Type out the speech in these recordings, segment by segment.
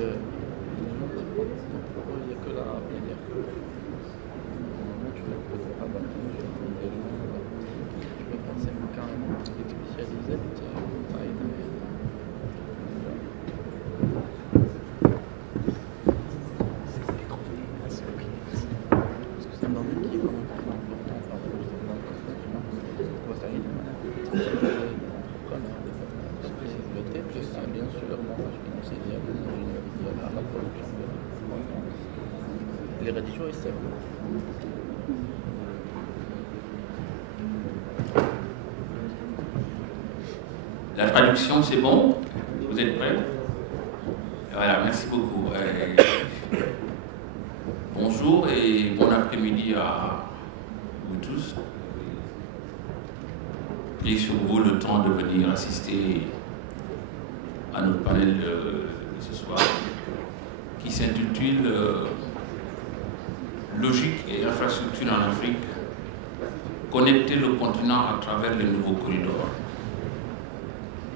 il n'y a que l'arabe, il y a que normalement tu vas peut-être pas tu vas forcément carrément être spécialisé, parce que c'est un domaine qui est quand même très important par rapport bien sûr, la production les rédactions et c'est La traduction, c'est bon? Vous êtes prêts? Voilà, merci beaucoup. Bonjour et bon après-midi à vous tous. Prenez sur vous le temps de venir assister à notre panel de ce soir qui s'intitule Logique et infrastructure en Afrique, connecter le continent à travers les nouveaux corridors.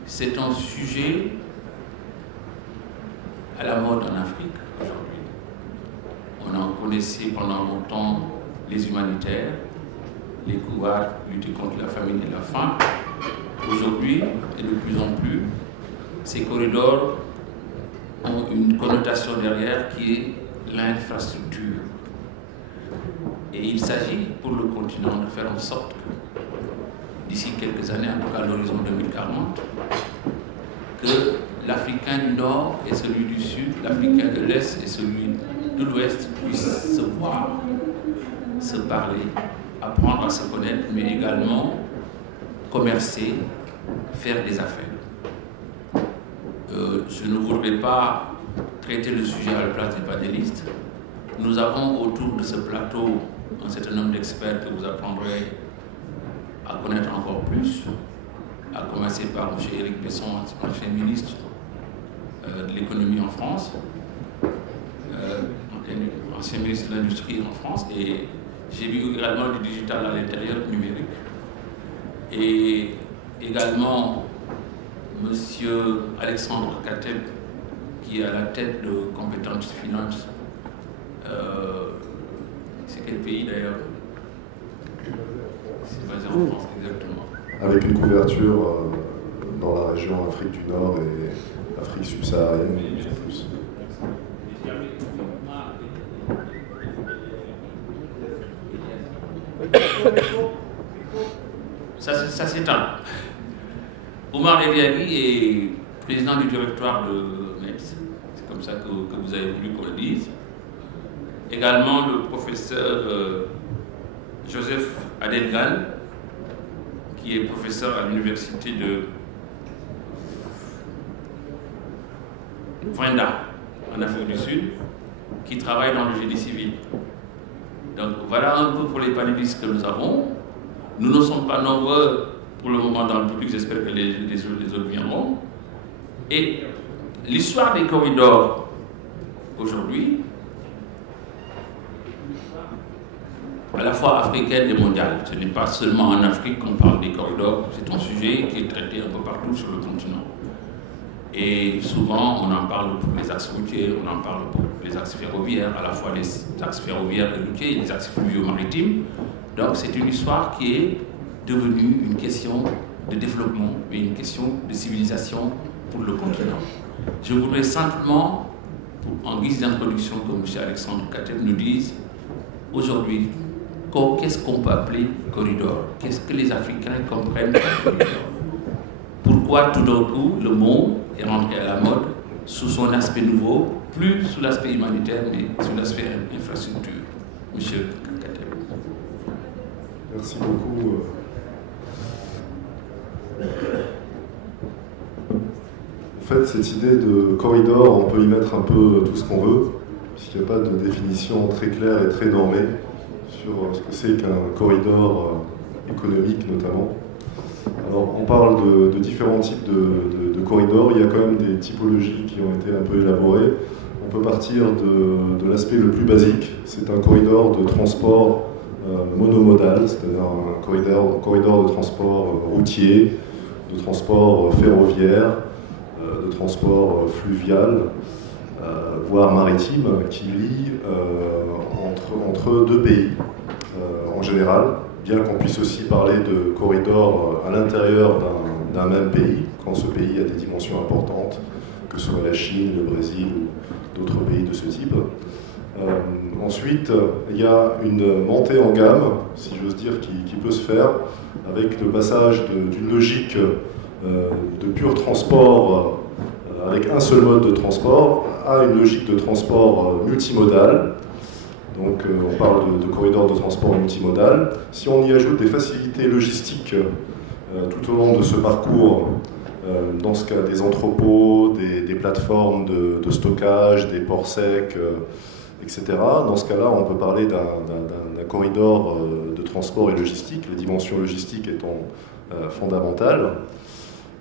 C'est un sujet à la mode en Afrique aujourd'hui. On en connaissait pendant longtemps les humanitaires, les pouvoirs lutter contre la famine et la faim. Aujourd'hui, et de plus en plus, ces corridors ont une connotation derrière qui est l'infrastructure. Et il s'agit pour le continent de faire en sorte que, d'ici quelques années, en tout cas à l'horizon 2040, que l'Africain du Nord et celui du Sud, l'Africain de l'Est et celui de l'Ouest puissent se voir, se parler, apprendre à se connaître, mais également commercer, faire des affaires. Je ne voudrais pas traiter le sujet à la place des panélistes. Nous avons autour de ce plateau un certain nombre d'experts que vous apprendrez à connaître encore plus, à commencer par M. Éric Besson, ancien ministre de l'économie en France, ancien ministre de l'Industrie en France, et j'ai vu également du digital à l'intérieur, numérique, et également M. Alexandre Kateb, qui est à la tête de Compétences Finances. C'est quel pays d'ailleurs? C'est basé en France, exactement. Avec une couverture dans la région Afrique du Nord et Afrique subsaharienne, plus. Ça s'éteint. Oumar Eliali est président du directoire de MEPS, c'est comme ça que vous avez voulu qu'on le dise. Également le professeur Joseph Adelgan, qui est professeur à l'université de Venda, en Afrique du Sud, qui travaille dans le génie civil. Donc voilà un peu pour les panélistes que nous avons. Nous ne sommes pas nombreux pour le moment dans le public, j'espère que les autres viendront. Et l'histoire des corridors aujourd'hui, à la fois africaine et mondiale, ce n'est pas seulement en Afrique qu'on parle des corridors, c'est un sujet qui est traité un peu partout sur le continent. Et souvent, on en parle pour les axes routiers, on en parle pour les axes ferroviaires, à la fois les axes ferroviaires et routiers et les axes fluviaux-maritimes. Donc c'est une histoire qui est devenue une question de développement, mais une question de civilisation pour le continent. Je voudrais simplement, en guise d'introduction, que M. Alexandre Kateb nous dise, aujourd'hui, qu'est-ce qu'on peut appeler corridor? Qu'est-ce que les Africains comprennent par corridor? Pourquoi tout d'un coup le monde est rentré à la mode sous son aspect nouveau, plus sous l'aspect humanitaire, mais sous l'aspect infrastructure? Monsieur Kateb. Merci beaucoup. En fait, cette idée de corridor, on peut y mettre un peu tout ce qu'on veut, puisqu'il n'y a pas de définition très claire et très normée sur ce que c'est qu'un corridor économique notamment. Alors, on parle de différents types de corridors, il y a quand même des typologies qui ont été un peu élaborées. On peut partir de l'aspect le plus basique, c'est un corridor de transport monomodal, c'est-à-dire un corridor de transport routier, de transport ferroviaire, de transport fluvial, voire maritime, qui lie entre deux pays en général, bien qu'on puisse aussi parler de corridors à l'intérieur d'un même pays, quand ce pays a des dimensions importantes, que ce soit la Chine, le Brésil ou d'autres pays de ce type. Ensuite, il y a une montée en gamme, si j'ose dire, qui peut se faire avec le passage d'une logique de pur transport avec un seul mode de transport à une logique de transport multimodal. Donc on parle de corridors de transport multimodal. Si on y ajoute des facilités logistiques tout au long de ce parcours, dans ce cas des entrepôts, des plateformes de stockage, des ports secs, etc. Dans ce cas-là, on peut parler d'un corridor de transport et logistique, les dimensions logistiques étant fondamentales.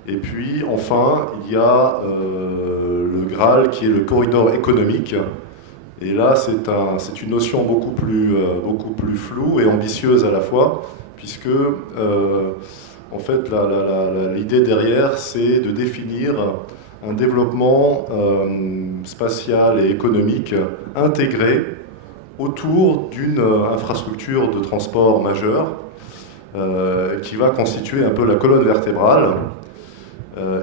Et puis, enfin, il y a le Graal qui est le corridor économique. Et là, c'est une notion beaucoup plus floue et ambitieuse à la fois, puisque, en fait, l'idée derrière, c'est de définir un développement spatial et économique intégré autour d'une infrastructure de transport majeure qui va constituer un peu la colonne vertébrale.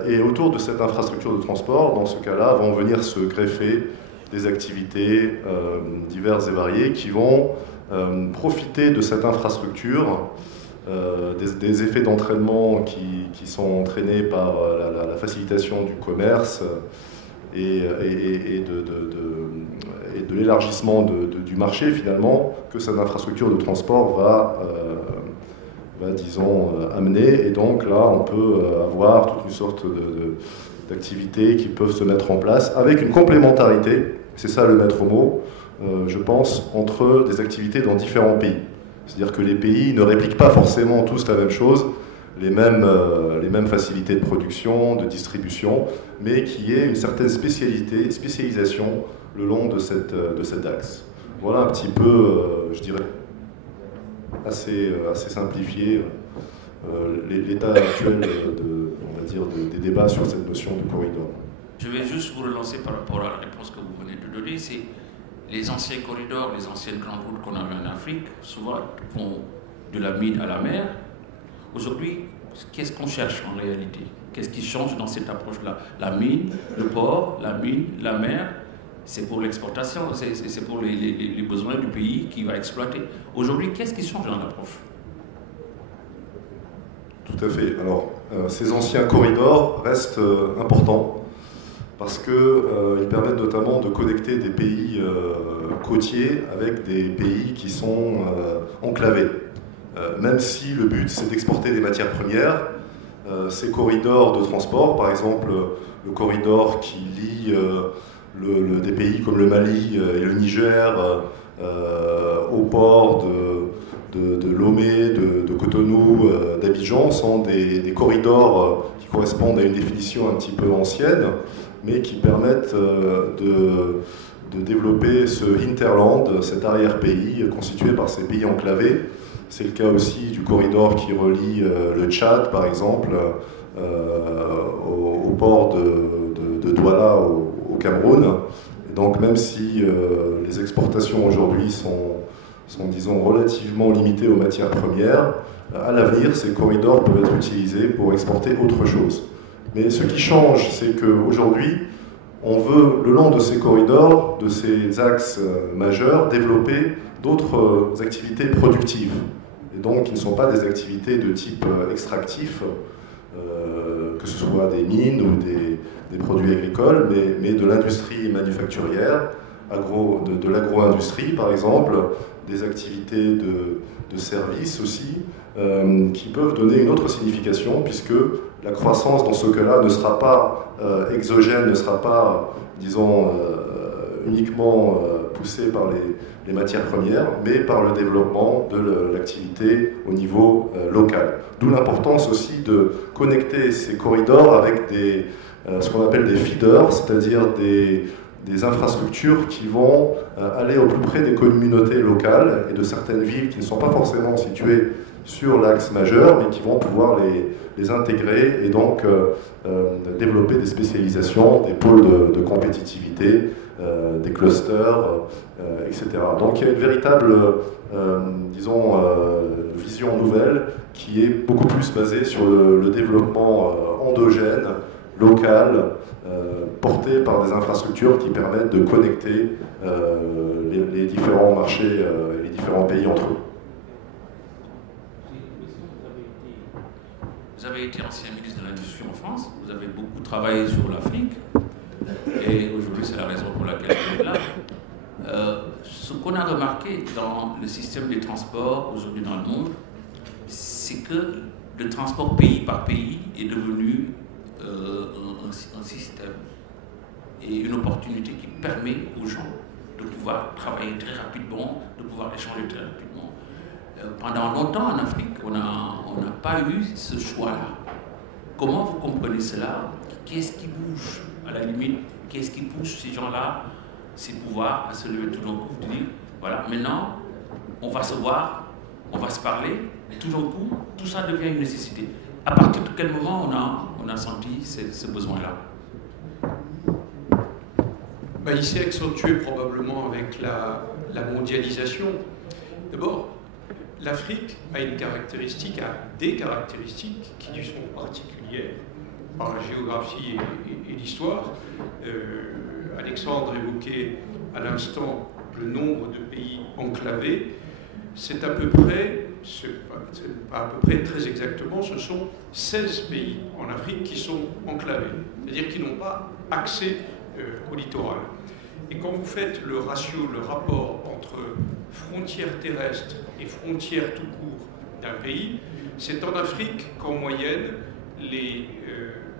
Et autour de cette infrastructure de transport, dans ce cas-là, vont venir se greffer des activités diverses et variées qui vont profiter de cette infrastructure, des effets d'entraînement qui sont entraînés par la facilitation du commerce et de l'élargissement du marché, finalement, que cette infrastructure de transport va disons, amener. Et donc là, on peut avoir toute une sorte d'activités qui peuvent se mettre en place avec une complémentarité, c'est ça le maître mot, je pense, entre des activités dans différents pays. C'est-à-dire que les pays ne répliquent pas forcément tous la même chose, les mêmes facilités de production, de distribution, mais qui est une certaine spécialisation le long de cet axe. Voilà un petit peu, je dirais, assez simplifié l'état actuel on va dire, des débats sur cette notion de corridor. Je vais juste vous relancer par rapport à la réponse que vous venez de donner. C'est les anciens corridors, les anciennes grandes routes qu'on avait en Afrique, souvent vont de la mine à la mer. Aujourd'hui, qu'est-ce qu'on cherche en réalité? Qu'est-ce qui change dans cette approche-là? La mine, le port, la mine, la mer, c'est pour l'exportation, c'est pour les besoins du pays qui va exploiter. Aujourd'hui, qu'est-ce qui change dans l'approche? Tout à fait. Alors, ces anciens corridors restent importants parce qu'ils permettent notamment de connecter des pays côtiers avec des pays qui sont enclavés. Même si le but, c'est d'exporter des matières premières, ces corridors de transport, par exemple le corridor qui lie des pays comme le Mali et le Niger au port de Lomé, de Cotonou, d'Abidjan, sont des corridors qui correspondent à une définition un petit peu ancienne, mais qui permettent de développer ce hinterland, cet arrière-pays constitué par ces pays enclavés. C'est le cas aussi du corridor qui relie le Tchad, par exemple, au port de Douala, au Cameroun. Et donc, même si les exportations aujourd'hui sont, disons, relativement limitées aux matières premières, à l'avenir, ces corridors peuvent être utilisés pour exporter autre chose. Mais ce qui change, c'est qu'aujourd'hui, on veut, le long de ces corridors, de ces axes majeurs, développer d'autres activités productives. Et donc, qui ne sont pas des activités de type extractif, que ce soit des mines ou des produits agricoles, mais de l'industrie manufacturière, de l'agro-industrie par exemple, des activités de services aussi, qui peuvent donner une autre signification, puisque la croissance dans ce cas-là ne sera pas exogène, ne sera pas, disons, uniquement poussée par les matières premières, mais par le développement de l'activité au niveau local. D'où l'importance aussi de connecter ces corridors avec ce qu'on appelle des feeders, c'est-à-dire des infrastructures qui vont aller au plus près des communautés locales et de certaines villes qui ne sont pas forcément situées sur l'axe majeur, mais qui vont pouvoir les intégrer et donc développer des spécialisations, des pôles de compétitivité, des clusters, etc. Donc il y a une véritable, disons, vision nouvelle qui est beaucoup plus basée sur le développement endogène, local, porté par des infrastructures qui permettent de connecter les différents marchés et les différents pays entre eux. Vous avez été ancien ministre de l'Industrie en France, vous avez beaucoup travaillé sur l'Afrique, et aujourd'hui c'est la raison pour laquelle vous êtes là. Ce qu'on a remarqué dans le système des transports aujourd'hui dans le monde, c'est que le transport pays par pays est devenu un système et une opportunité qui permet aux gens de pouvoir travailler très rapidement, de pouvoir échanger très rapidement. Pendant longtemps en Afrique, on n'a pas eu ce choix-là. Comment vous comprenez cela? Qu'est-ce qui bouge à la limite? Qu'est-ce qui pousse ces gens-là, ces pouvoirs à se lever tout d'un coup, de dire, voilà, maintenant, on va se voir, on va se parler, et tout d'un coup, tout ça devient une nécessité. À partir de quel moment on a senti ce besoin-là? Il s'est accentué probablement avec la mondialisation. D'abord, l'Afrique a une caractéristique, a des caractéristiques qui lui sont particulières par la géographie et l'histoire. Alexandre évoquait à l'instant le nombre de pays enclavés. C'est à peu près, pas à peu près, très exactement, ce sont 16 pays en Afrique qui sont enclavés, c'est-à-dire qui n'ont pas accès au littoral. Et quand vous faites le ratio, le rapport entre frontières terrestres et frontières tout court d'un pays, c'est en Afrique qu'en moyenne, les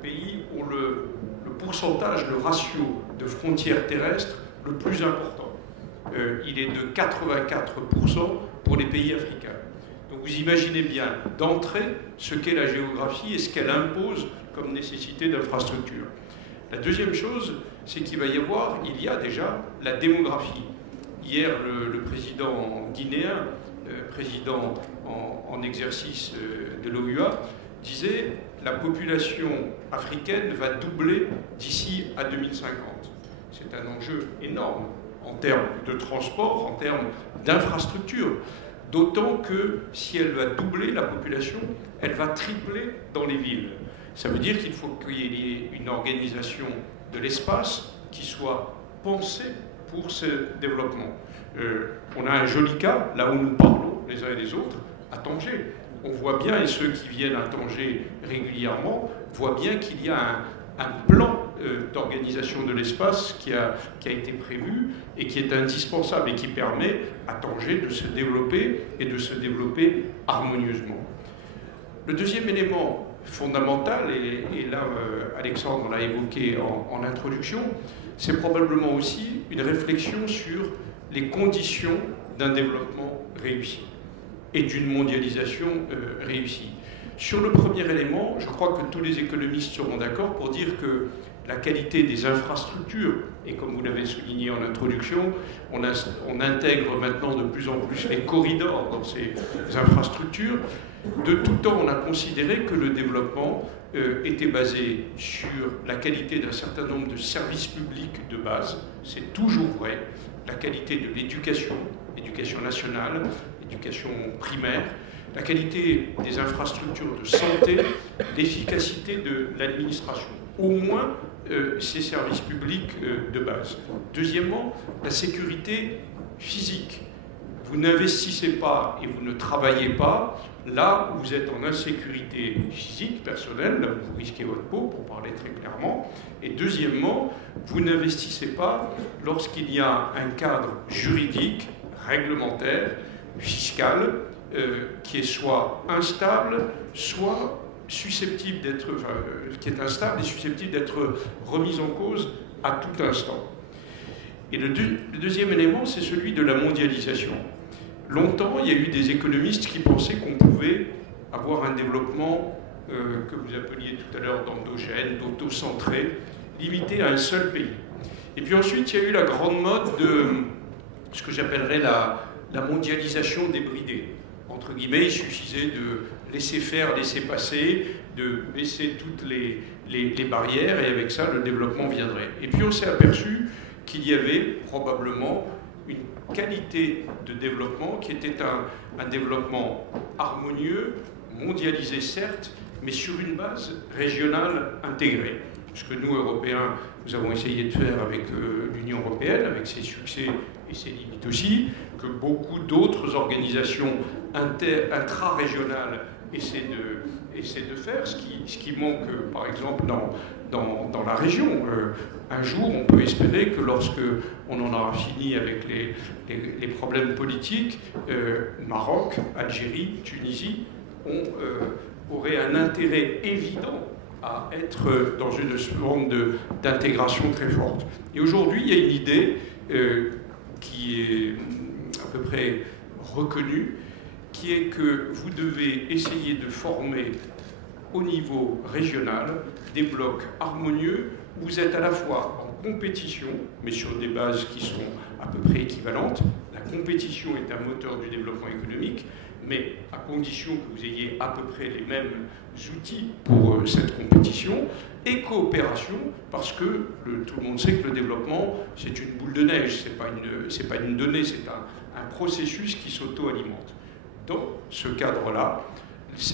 pays ont le pourcentage, le ratio de frontières terrestres le plus important. Il est de 84% pour les pays africains. Donc vous imaginez bien d'entrée ce qu'est la géographie et ce qu'elle impose comme nécessité d'infrastructure. La deuxième chose, c'est qu'il y a déjà la démographie. Hier, le président guinéen, président en exercice de l'OUA, disait la population africaine va doubler d'ici à 2050. C'est un enjeu énorme en termes de transport, en termes d'infrastructure. D'autant que si elle va doubler la population, elle va tripler dans les villes. Ça veut dire qu'il faut qu'il y ait une organisation de l'espace qui soit pensée pour ce développement. On a un joli cas, là où nous parlons les uns et les autres, à Tanger. On voit bien, et ceux qui viennent à Tanger régulièrement, voient bien qu'il y a un plan d'organisation de l'espace qui a été prévu et qui est indispensable et qui permet à Tanger de se développer et de se développer harmonieusement. Le deuxième élément fondamental, et là Alexandre l'a évoqué en introduction, c'est probablement aussi une réflexion sur les conditions d'un développement réussi et d'une mondialisation réussie. Sur le premier élément, je crois que tous les économistes seront d'accord pour dire que la qualité des infrastructures, et comme vous l'avez souligné en introduction, on intègre maintenant de plus en plus les corridors dans ces infrastructures. De tout temps, on a considéré que le développement était basé sur la qualité d'un certain nombre de services publics de base. C'est toujours vrai. La qualité de l'éducation, éducation nationale, éducation primaire, la qualité des infrastructures de santé, l'efficacité de l'administration. Au moins ces services publics de base. Deuxièmement, la sécurité physique. Vous n'investissez pas et vous ne travaillez pas là où vous êtes en insécurité physique, personnelle, là où vous risquez votre peau, pour parler très clairement. Et deuxièmement, vous n'investissez pas lorsqu'il y a un cadre juridique, réglementaire, fiscal, qui est soit instable, soit susceptible d'être, qui est instable et susceptible d'être remis en cause à tout instant. Et le deuxième élément, c'est celui de la mondialisation. Longtemps, il y a eu des économistes qui pensaient qu'on pouvait avoir un développement que vous appeliez tout à l'heure d'endogène, d'autocentré, limité à un seul pays. Et puis ensuite, il y a eu la grande mode de ce que j'appellerais la mondialisation débridée. En entre guillemets, il suffisait de laisser faire, laisser passer, de baisser toutes les barrières, et avec ça, le développement viendrait. Et puis on s'est aperçu qu'il y avait probablement une qualité de développement qui était un développement harmonieux, mondialisé certes, mais sur une base régionale intégrée. Ce que nous, Européens, nous avons essayé de faire avec l'Union européenne, avec ses succès et ses limites aussi, que beaucoup d'autres organisations intra-régionales essaient de faire, ce qui manque, par exemple, dans la région. Un jour, on peut espérer que lorsque on en aura fini avec les problèmes politiques, Maroc, Algérie, Tunisie auraient un intérêt évident à être dans une forme d'intégration très forte. Et aujourd'hui, il y a une idée qui est à peu près reconnue, qui est que vous devez essayer de former au niveau régional des blocs harmonieux où vous êtes à la fois en compétition, mais sur des bases qui sont à peu près équivalentes. La compétition est un moteur du développement économique, mais à condition que vous ayez à peu près les mêmes outils pour cette compétition, et coopération, parce que tout le monde sait que le développement, c'est une boule de neige, c'est pas une donnée, c'est un processus qui s'auto-alimente. Dans ce cadre-là,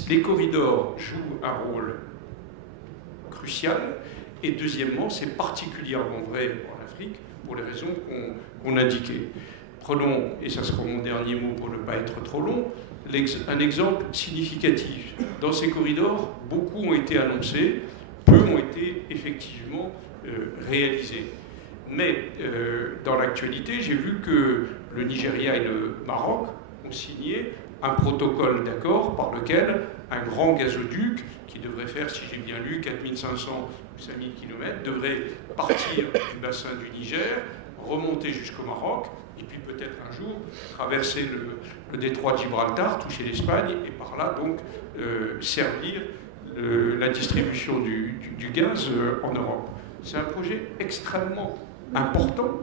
les corridors jouent un rôle crucial, et deuxièmement, c'est particulièrement vrai en Afrique, pour les raisons qu'on indiquait. Prenons, et ça sera mon dernier mot pour ne pas être trop long, un exemple significatif. Dans ces corridors, beaucoup ont été annoncés, peu ont été effectivement réalisés. Mais dans l'actualité, j'ai vu que le Nigeria et le Maroc ont signé un protocole d'accord par lequel un grand gazoduc, qui devrait faire, si j'ai bien lu, 4500 ou 5000 km, devrait partir du bassin du Niger, remonter jusqu'au Maroc, et puis peut-être un jour traverser le détroit de Gibraltar, toucher l'Espagne, et par là donc servir la distribution du gaz en Europe. C'est un projet extrêmement important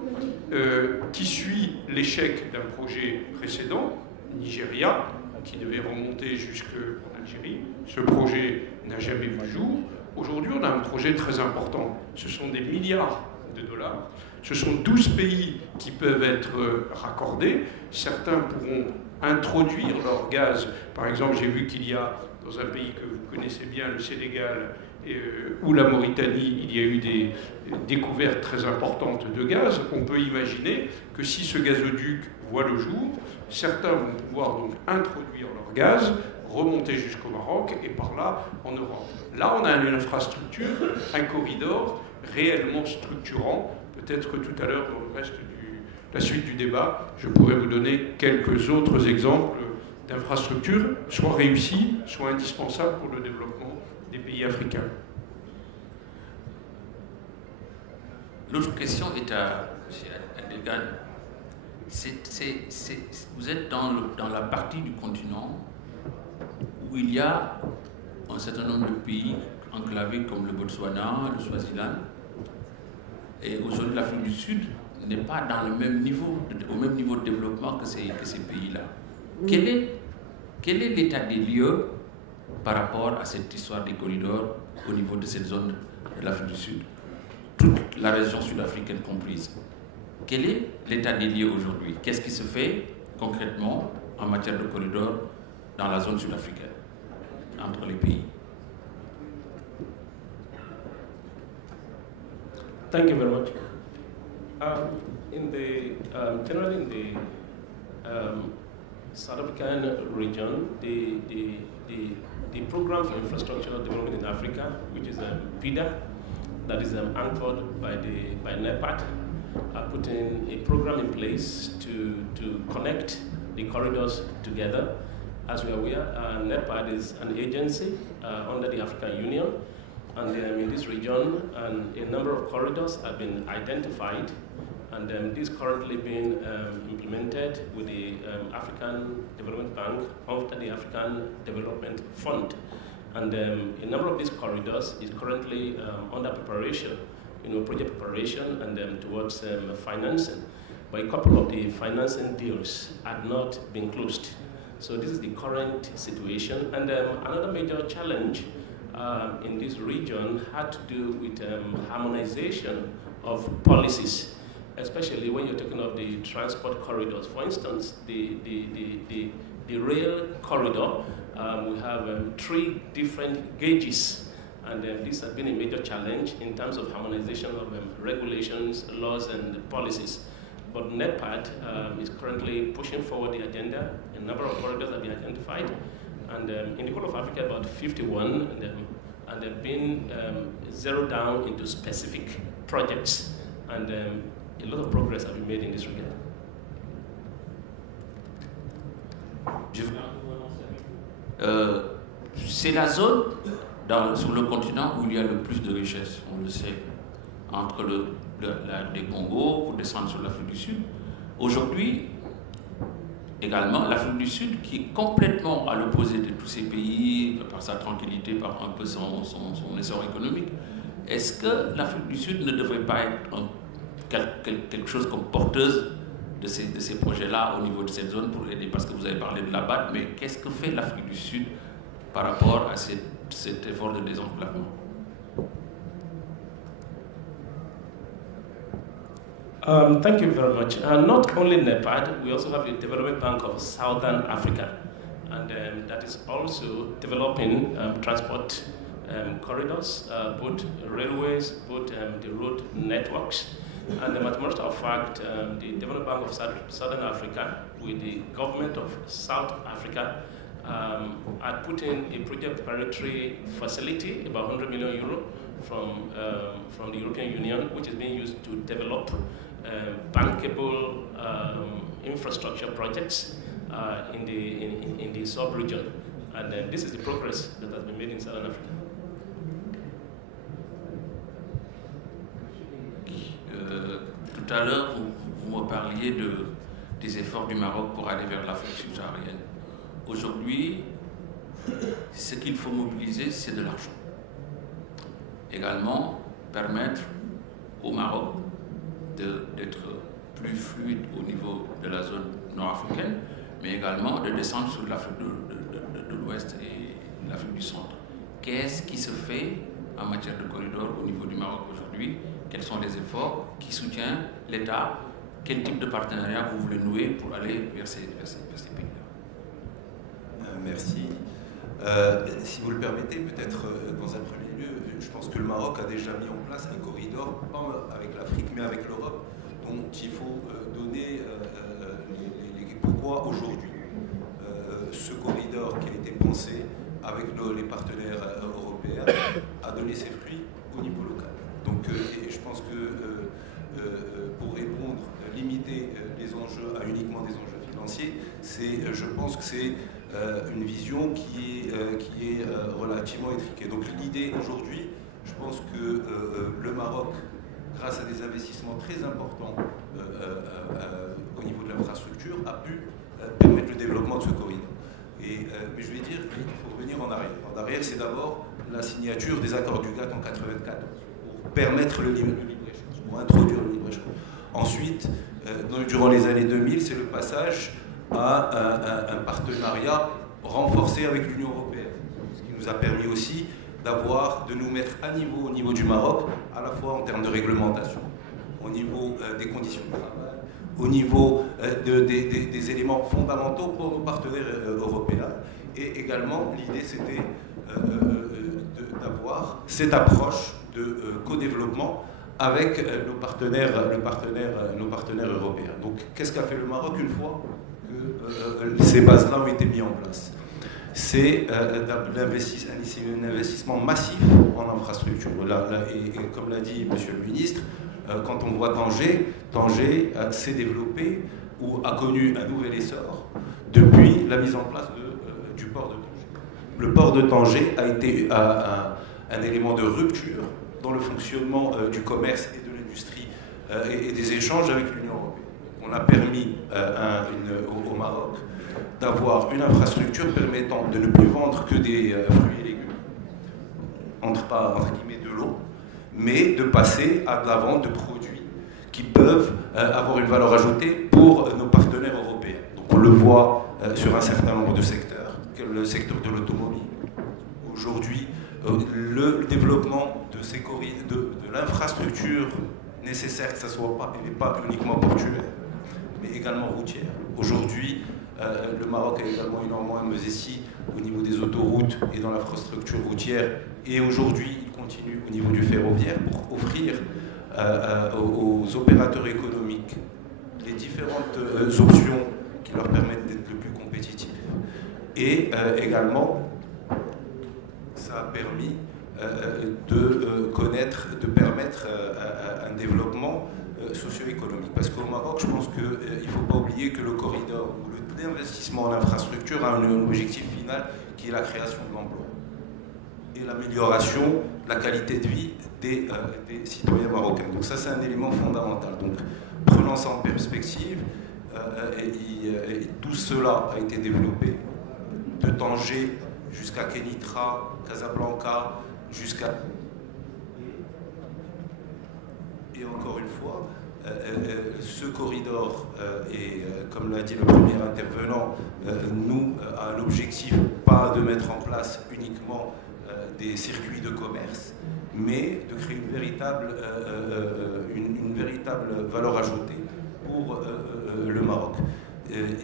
qui suit l'échec d'un projet précédent, Nigeria, qui devait remonter jusqu'en Algérie. Ce projet n'a jamais vu le jour. Aujourd'hui, on a un projet très important. Ce sont des milliards de dollars. Ce sont 12 pays qui peuvent être raccordés. Certains pourront introduire leur gaz. Par exemple, j'ai vu qu'il y a, dans un pays que vous connaissez bien, le Sénégal, ou la Mauritanie, il y a eu des découvertes très importantes de gaz. On peut imaginer que si ce gazoduc voit le jour, certains vont pouvoir donc introduire leur gaz, remonter jusqu'au Maroc et par là en Europe. Là, on a une infrastructure, un corridor réellement structurant. Peut-être que tout à l'heure, dans le reste la suite du débat, je pourrais vous donner quelques autres exemples d'infrastructures, soit réussies, soit indispensables pour le développement des pays africains. L'autre question est à Degan. Vous êtes dans la partie du continent où il y a un certain nombre de pays enclavés comme le Botswana, le Swaziland, et aujourd'hui l'Afrique du Sud n'est pas dans le même niveau, au même niveau de développement que ces pays-là. Quel est l'état des lieux par rapport à cette histoire des corridors au niveau de cette zone de l'Afrique du Sud, toute la région sud-africaine comprise? Quel est l'état des lieux aujourd'hui? Qu'est-ce qui se fait concrètement en matière de corridors dans la zone sud-africaine, entre les pays? Thank you very much. Generally in the South African region, the Program for Infrastructural Development in Africa, which is PIDA, that is anchored by NEPAD, are putting a program in place to connect the corridors together. As we are aware, NEPAD is an agency under the African Union, and in this region, a number of corridors have been identified, and this currently being implemented with the African Development Bank under the African Development Fund. And a number of these corridors is currently under preparation, project preparation and towards financing. But a couple of the financing deals had not been closed. So this is the current situation. And another major challenge in this region had to do with harmonization of policies, especially when you're talking of the transport corridors. For instance, the rail corridor, we have 3 different gauges, and this has been a major challenge in terms of harmonization of regulations, laws, and policies. But NEPAD is currently pushing forward the agenda. A number of corridors have been identified, and in the whole of Africa, about 51, and they've been zeroed down into specific projects, and a lot of progress has been made in this regard. C'est la zone sur le continent où il y a le plus de richesses, on le sait, entre les Congo pour descendre sur l'Afrique du Sud. Aujourd'hui, également, l'Afrique du Sud qui est complètement à l'opposé de tous ces pays, par sa tranquillité, par un peu son essor économique. Est-ce que l'Afrique du Sud ne devrait pas être quelque chose comme porteuse de ces projets-là au niveau de cette zone pour aider? Parce que vous avez parlé de la BAD, mais qu'est-ce que fait l'Afrique du Sud par rapport à cet effort de désenclavement? Thank you very much. Not only NEPAD, we also have the Development Bank of Southern Africa, and that is also developing transport corridors, both railways, both the road networks. And as a matter of fact, the Development Bank of Southern Africa, with the government of South Africa, had put in a project preparatory facility, about 100 million euro from the European Union, which is being used to develop bankable infrastructure projects in the sub-region. And this is the progress that has been made in Southern Africa. Tout à l'heure, vous me parliez des efforts du Maroc pour aller vers l'Afrique subsaharienne. Aujourd'hui, ce qu'il faut mobiliser, c'est de l'argent. Également, permettre au Maroc d'être plus fluide au niveau de la zone nord-africaine, mais également de descendre sur l'Afrique de l'Ouest et l'Afrique du Centre. Qu'est-ce qui se fait en matière de corridor au niveau du Maroc aujourd'hui? Quels sont les efforts? Qui soutient l'État? Quel type de partenariat vous voulez nouer pour aller vers ces pays-là? Merci. Si vous le permettez, peut-être dans un premier lieu, je pense que le Maroc a déjà mis en place un corridor, pas avec l'Afrique, mais avec l'Europe, dont il faut donner pourquoi aujourd'hui ce corridor qui a été pensé avec les partenaires européens a donné ses fruits au niveau local. Donc et je pense que pour répondre, limiter les enjeux à uniquement des enjeux financiers, je pense que c'est une vision qui est relativement étriquée. Donc l'idée aujourd'hui, je pense que le Maroc, grâce à des investissements très importants au niveau de l'infrastructure, a pu permettre le développement de ce corridor. Mais je vais dire qu'il faut revenir en arrière. En arrière, c'est d'abord la signature des accords du GATT en 1984 pour permettre le libre-échange, pour introduire le libre-échange. Ensuite, durant les années 2000, c'est le passage à un partenariat renforcé avec l'Union européenne, ce qui nous a permis aussi de nous mettre à niveau, au niveau du Maroc, à la fois en termes de réglementation, au niveau des conditions de travail, au niveau des éléments fondamentaux pour nos partenaires européens. Et également, l'idée, c'était d'avoir cette approche de co-développement avec nos partenaires européens. Donc, qu'est-ce qu'a fait le Maroc une fois que ces bases-là ont été mises en place? C'est un investissement massif en infrastructure. Et comme l'a dit Monsieur le Ministre, quand on voit Tanger s'est développé ou a connu un nouvel essor depuis la mise en place du port de Tanger. Le port de Tanger a été un élément de rupture dans le fonctionnement du commerce et de l'industrie et des échanges avec l'Union européenne. On a permis au Maroc d'avoir une infrastructure permettant de ne plus vendre que des fruits et légumes, entre guillemets de l'eau, mais de passer à de la vente de produits qui peuvent avoir une valeur ajoutée pour nos partenaires européens. Donc on le voit sur un certain nombre de secteurs, comme le secteur de l'automobile. Aujourd'hui, le développement de l'infrastructure nécessaire, que ce soit pas uniquement portuaire, mais également routière. Aujourd'hui, le Maroc a également énormément investi au niveau des autoroutes et dans l'infrastructure routière. Et aujourd'hui, il continue au niveau du ferroviaire pour offrir aux opérateurs économiques les différentes options qui leur permettent d'être le plus compétitifs. Et également, ça a permis de permettre un développement socio-économique. Parce qu'au Maroc, je pense qu'il ne faut pas oublier que le corridor ou l'investissement en infrastructure a un objectif final qui est la création de l'emploi et l'amélioration de la qualité de vie des citoyens marocains. Donc ça, c'est un élément fondamental. Donc prenons ça en perspective, et tout cela a été développé de Tanger jusqu'à Kenitra, Casablanca, jusqu'à... Et encore une fois, ce corridor, et comme l'a dit le premier intervenant, nous a l'objectif pas de mettre en place uniquement des circuits de commerce, mais de créer une véritable valeur ajoutée pour le Maroc.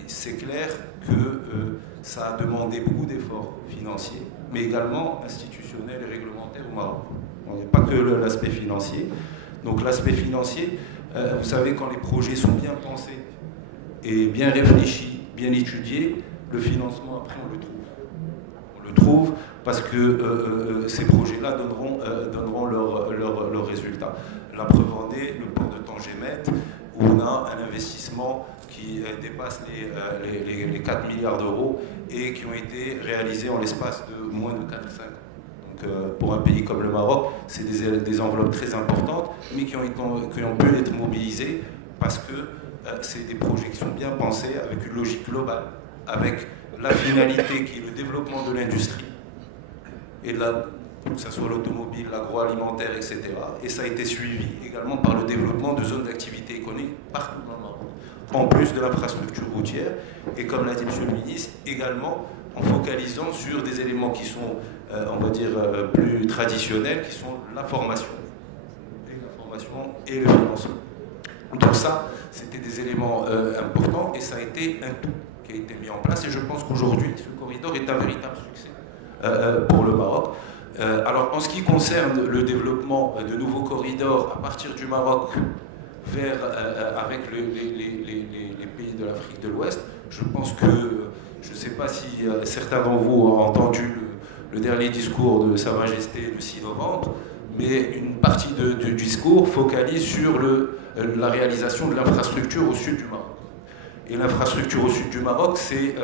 C'est clair que ça a demandé beaucoup d'efforts financiers, mais également institutionnels et réglementaires au Maroc. Il n'y a pas que l'aspect financier. Donc l'aspect financier, vous savez, quand les projets sont bien pensés et bien réfléchis, bien étudiés, le financement, après, on le trouve. On le trouve parce que ces projets-là donneront leurs résultats. La preuve en est, le port de Tanger-Met, où on a un investissement qui dépasse les 4 milliards d'euros et qui ont été réalisés en l'espace de moins de 4-5 ans. Donc, pour un pays comme le Maroc, c'est des enveloppes très importantes, mais qui ont pu être mobilisées parce que c'est des projets qui sont bien pensés, avec une logique globale, avec la finalité qui est le développement de l'industrie, et que ce soit l'automobile, l'agroalimentaire, etc. Et ça a été suivi également par le développement de zones d'activité économique partout dans le Maroc, en plus de l'infrastructure routière, et comme l'a dit M. le ministre, également en focalisant sur des éléments qui sont, on va dire, plus traditionnels, qui sont la formation et le financement. Donc ça, c'était des éléments importants, et ça a été un tout qui a été mis en place, et je pense qu'aujourd'hui, ce corridor est un véritable succès pour le Maroc. Alors, en ce qui concerne le développement de nouveaux corridors à partir du Maroc avec les pays de l'Afrique de l'Ouest, je pense que, je ne sais pas si certains d'entre vous ont entendu le dernier discours de Sa Majesté le 6 novembre, mais une partie du discours focalise sur la réalisation de l'infrastructure au sud du Maroc. Et l'infrastructure au sud du Maroc, c'est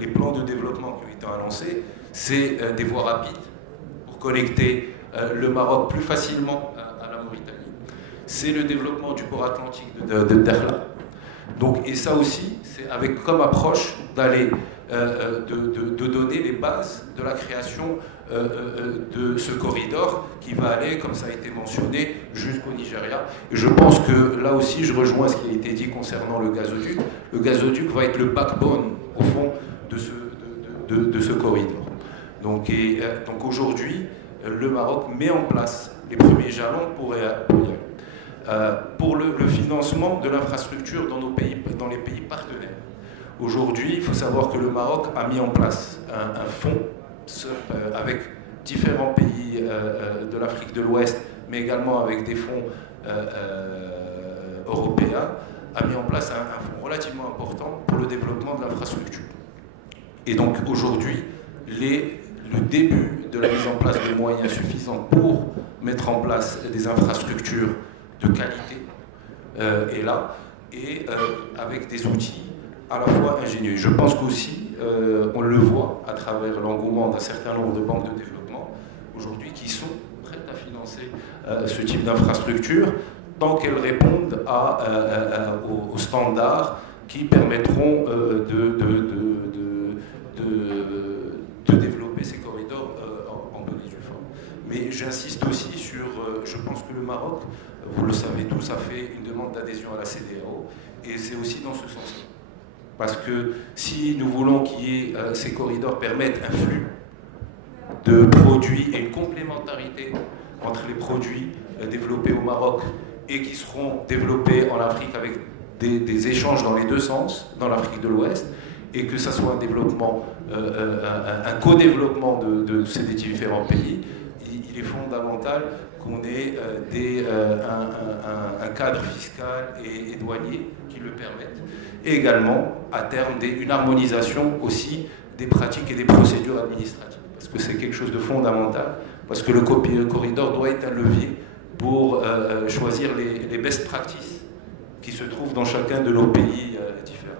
les plans de développement qui ont été annoncés, c'est des voies rapides pour connecter le Maroc plus facilement à la Mauritanie. C'est le développement du port atlantique de Dakhla. Donc, et ça aussi, c'est avec comme approche d'aller de donner les bases de la création de ce corridor qui va aller, comme ça a été mentionné, jusqu'au Nigeria. Et je pense que là aussi, je rejoins ce qui a été dit concernant le gazoduc. Le gazoduc va être le backbone, au fond, de ce corridor. Donc aujourd'hui, le Maroc met en place les premiers jalons pour y aller. Pour le financement de l'infrastructure dans les pays partenaires. Aujourd'hui, il faut savoir que le Maroc a mis en place un fonds avec différents pays de l'Afrique de l'Ouest, mais également avec des fonds européens, a mis en place un fonds relativement important pour le développement de l'infrastructure. Et donc aujourd'hui, le début de la mise en place de moyens suffisants pour mettre en place des infrastructures de qualité est là, et avec des outils à la fois ingénieux. Je pense qu'aussi, on le voit à travers l'engouement d'un certain nombre de banques de développement aujourd'hui qui sont prêtes à financer ce type d'infrastructure tant qu'elles répondent aux standards qui permettront de développer ces corridors en bonne et due forme. Mais j'insiste aussi sur, je pense que le Maroc, vous le savez tous, a fait une demande d'adhésion à la CEDEAO, et c'est aussi dans ce sens-là. Parce que si nous voulons que ces corridors permettent un flux de produits et une complémentarité entre les produits développés au Maroc et qui seront développés en Afrique avec des échanges dans les deux sens, dans l'Afrique de l'Ouest, et que ça soit un développement, un co-développement de ces différents pays, il est fondamental qu'on ait un cadre fiscal et douanier qui le permette, et également, à terme, une harmonisation aussi des pratiques et des procédures administratives, parce que c'est quelque chose de fondamental, parce que le corridor doit être un levier pour choisir les best practices qui se trouvent dans chacun de nos pays différents.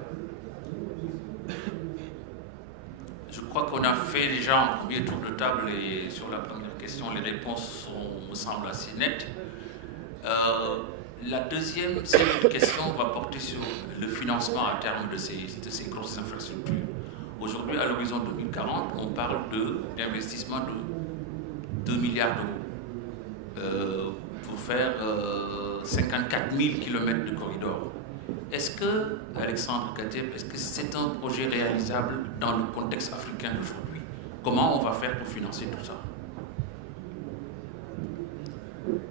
Je crois qu'on a fait déjà un premier tour de table et sur la première question, les réponses me semblent assez nettes. La deuxième série de questions va porter sur le financement à terme de ces grosses infrastructures. Aujourd'hui, à l'horizon 2040, on parle d'investissement de 2 milliards d'euros pour faire 54 000 km de corridors. Est-ce que, Alexandre Kateb, est-ce que c'est un projet réalisable dans le contexte africain d'aujourd'hui? Comment on va faire pour financer tout ça?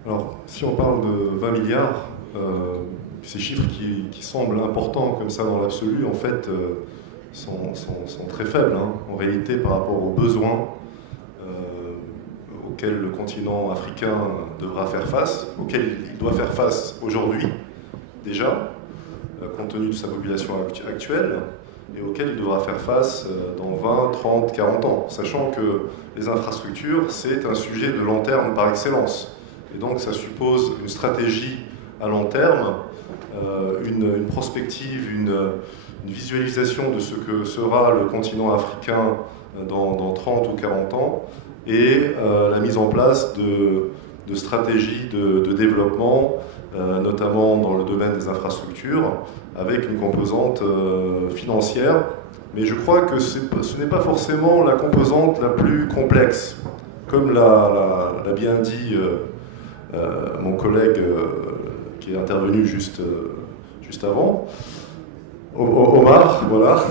Alors, si on parle de 20 milliards, ces chiffres qui semblent importants comme ça dans l'absolu, en fait, sont très faibles, hein, en réalité, par rapport aux besoins auxquels le continent africain devra faire face, auxquels il doit faire face aujourd'hui, déjà, compte tenu de sa population actuelle, et auxquels il devra faire face dans 20, 30, 40 ans, sachant que les infrastructures, c'est un sujet de long terme par excellence. Et donc ça suppose une stratégie à long terme, une prospective, une visualisation de ce que sera le continent africain dans 30 ou 40 ans, et la mise en place de stratégies de développement, notamment dans le domaine des infrastructures, avec une composante financière. Mais je crois que ce n'est pas forcément la composante la plus complexe. Comme l'a bien dit mon collègue qui est intervenu juste avant, Omar, voilà.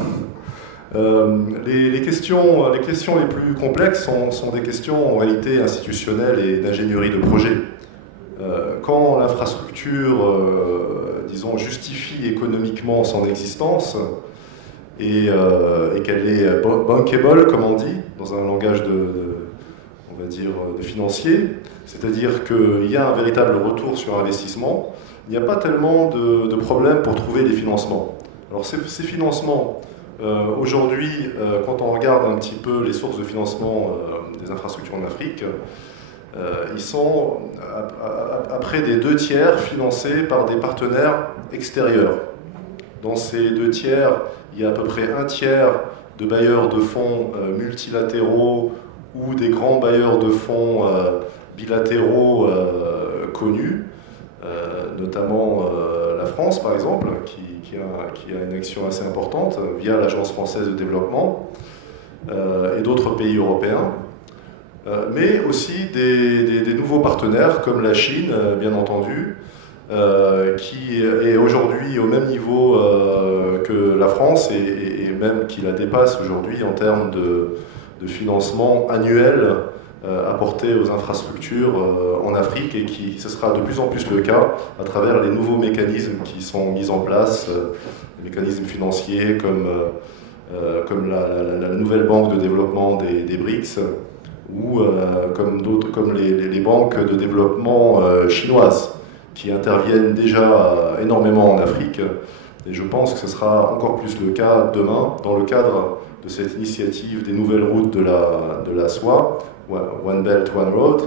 Les questions les plus complexes sont des questions en réalité institutionnelles et d'ingénierie de projet. Quand l'infrastructure, disons, justifie économiquement son existence et qu'elle est bankable, comme on dit, dans un langage on va dire, de financier, c'est-à-dire qu'il y a un véritable retour sur investissement, il n'y a pas tellement de problèmes pour trouver des financements. Alors ces financements, aujourd'hui, quand on regarde un petit peu les sources de financement des infrastructures en Afrique, ils sont à près des 2/3 financés par des partenaires extérieurs. Dans ces 2/3, il y a à peu près 1/3 de bailleurs de fonds multilatéraux ou des grands bailleurs de fonds bilatéraux connus, notamment la France par exemple, qui a une action assez importante via l'Agence française de développement et d'autres pays européens. Mais aussi des nouveaux partenaires comme la Chine, bien entendu, qui est aujourd'hui au même niveau que la France et même qui la dépasse aujourd'hui en termes de financement annuel apporté aux infrastructures en Afrique, et ce sera de plus en plus le cas à travers les nouveaux mécanismes qui sont mis en place, les mécanismes financiers comme la nouvelle banque de développement des BRICS, ou comme les banques de développement chinoises qui interviennent déjà énormément en Afrique. Et je pense que ce sera encore plus le cas demain dans le cadre de cette initiative des nouvelles routes de la soie, One Belt, One Road,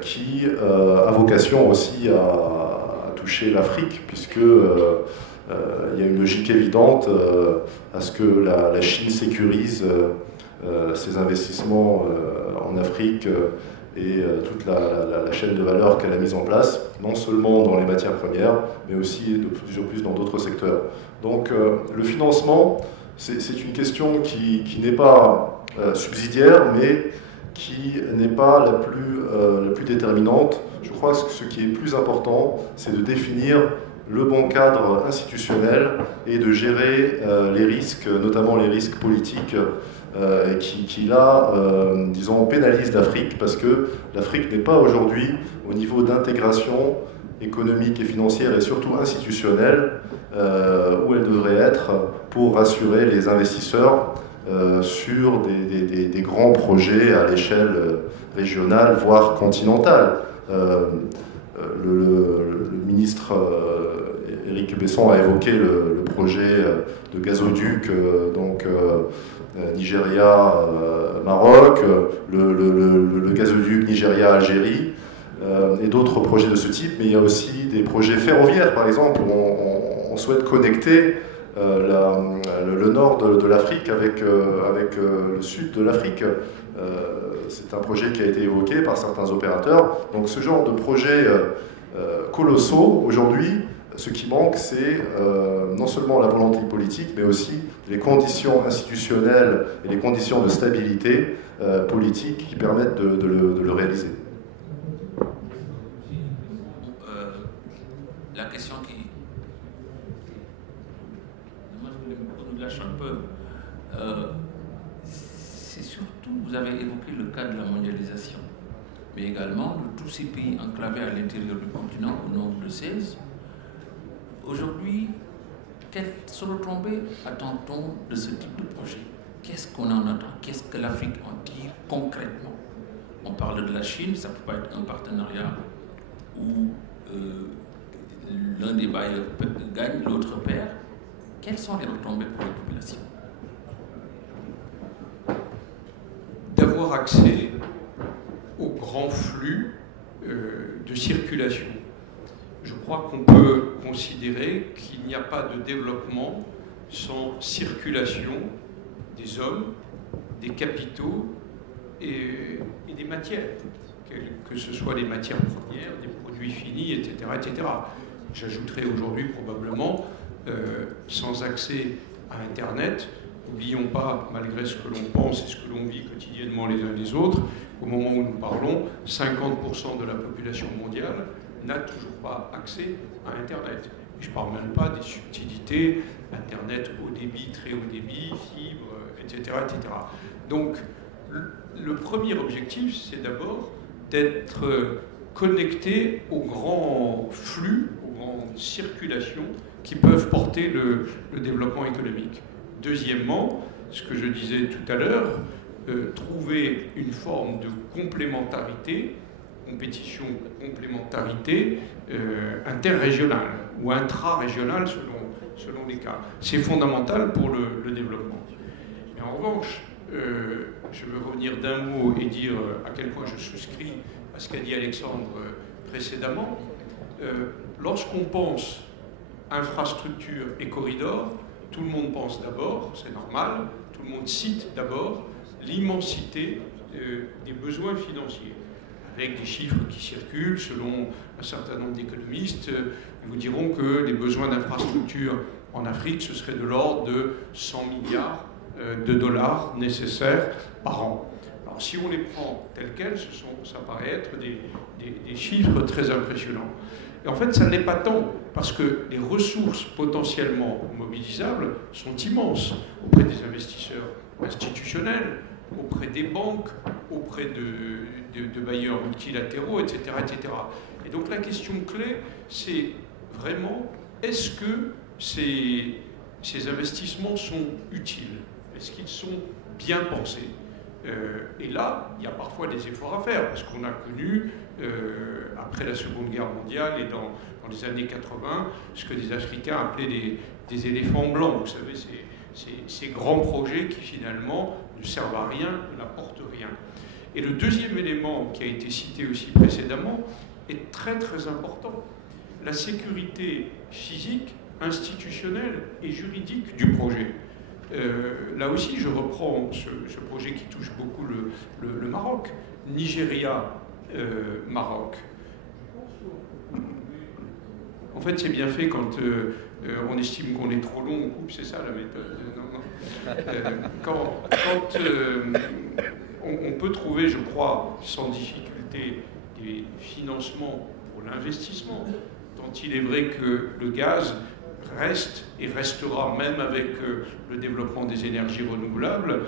qui a vocation aussi à toucher l'Afrique, puisque il y a une logique évidente à ce que la Chine sécurise ses investissements en Afrique et toute la chaîne de valeur qu'elle a mise en place, non seulement dans les matières premières, mais aussi de plus en plus dans d'autres secteurs. Donc le financement, c'est une question qui n'est pas subsidiaire, mais qui n'est pas la plus déterminante. Je crois que ce qui est plus important, c'est de définir le bon cadre institutionnel et de gérer les risques, notamment les risques politiques qui là, disons, pénalisent l'Afrique, parce que l'Afrique n'est pas aujourd'hui au niveau d'intégration économique et financière et surtout institutionnelle où elle devrait être pour rassurer les investisseurs sur des grands projets à l'échelle régionale, voire continentale. Le ministre Éric Besson a évoqué le projet de gazoduc Nigeria-Maroc, le gazoduc Nigeria-Algérie et d'autres projets de ce type, mais il y a aussi des projets ferroviaires, par exemple, où on souhaite connecter le nord de l'Afrique avec le sud de l'Afrique. C'est un projet qui a été évoqué par certains opérateurs. Donc ce genre de projets colossaux, aujourd'hui, ce qui manque, c'est non seulement la volonté politique, mais aussi les conditions institutionnelles et les conditions de stabilité politique qui permettent de le réaliser. La question qui nous lâche un peu, c'est surtout, vous avez évoqué le cas de la mondialisation, mais également de tous ces pays enclavés à l'intérieur du continent, au nombre de 16. Aujourd'hui, quelles retombées attend-on de ce type de projet? Qu'est-ce qu'on en attend? Qu'est-ce que l'Afrique en tire concrètement? On parle de la Chine, ça peut pas être un partenariat où l'un des bailleurs gagne, l'autre perd. Quelles sont les retombées pour les populations? D'avoir accès aux grands flux de circulation. Je crois qu'on peut considérer qu'il n'y a pas de développement sans circulation des hommes, des capitaux et des matières, que ce soit les matières premières, des produits finis, etc. etc. J'ajouterai aujourd'hui probablement, sans accès à Internet, n'oublions pas, malgré ce que l'on pense et ce que l'on vit quotidiennement les uns les autres, au moment où nous parlons, 50% de la population mondiale n'a toujours pas accès à Internet. Je ne parle même pas des subtilités, Internet haut débit, très haut débit, fibre, etc. etc. Donc, le premier objectif, c'est d'abord d'être connecté aux grands flux, aux grandes circulations qui peuvent porter le développement économique. Deuxièmement, ce que je disais tout à l'heure, trouver une forme de complémentarité, compétition, complémentarité interrégionale ou intra-régionale selon les cas. C'est fondamental pour le développement. Mais en revanche, je veux revenir d'un mot et dire à quel point je souscris à ce qu'a dit Alexandre précédemment. Lorsqu'on pense infrastructure et corridor, tout le monde pense d'abord, c'est normal, tout le monde cite d'abord l'immensité des besoins financiers, avec des chiffres qui circulent selon un certain nombre d'économistes. Ils vous diront que les besoins d'infrastructure en Afrique, ce serait de l'ordre de 100 milliards de dollars nécessaires par an. Alors si on les prend tels quels, ça paraît être des chiffres très impressionnants. Et en fait, ça ne l'est pas tant, parce que les ressources potentiellement mobilisables sont immenses auprès des investisseurs institutionnels, auprès des banques, auprès de bailleurs multilatéraux, etc., etc. Et donc la question clé, c'est vraiment, est-ce que ces investissements sont utiles? Est-ce qu'ils sont bien pensés? Et là, il y a parfois des efforts à faire, parce qu'on a connu, après la Seconde Guerre mondiale et dans les années 80, ce que les Africains appelaient des éléphants blancs. Vous savez, ces grands projets qui finalement ne servent à rien, n'apportent rien. Et le deuxième élément qui a été cité aussi précédemment est très très important. La sécurité physique, institutionnelle et juridique du projet. Là aussi, je reprends ce projet qui touche beaucoup le Maroc. Nigeria, Maroc. En fait, c'est bien fait quand on estime qu'on est trop long, on coupe, c'est ça la méthode. Quand on peut trouver, je crois, sans difficulté, des financements pour l'investissement tant il est vrai que le gaz reste et restera, même avec le développement des énergies renouvelables,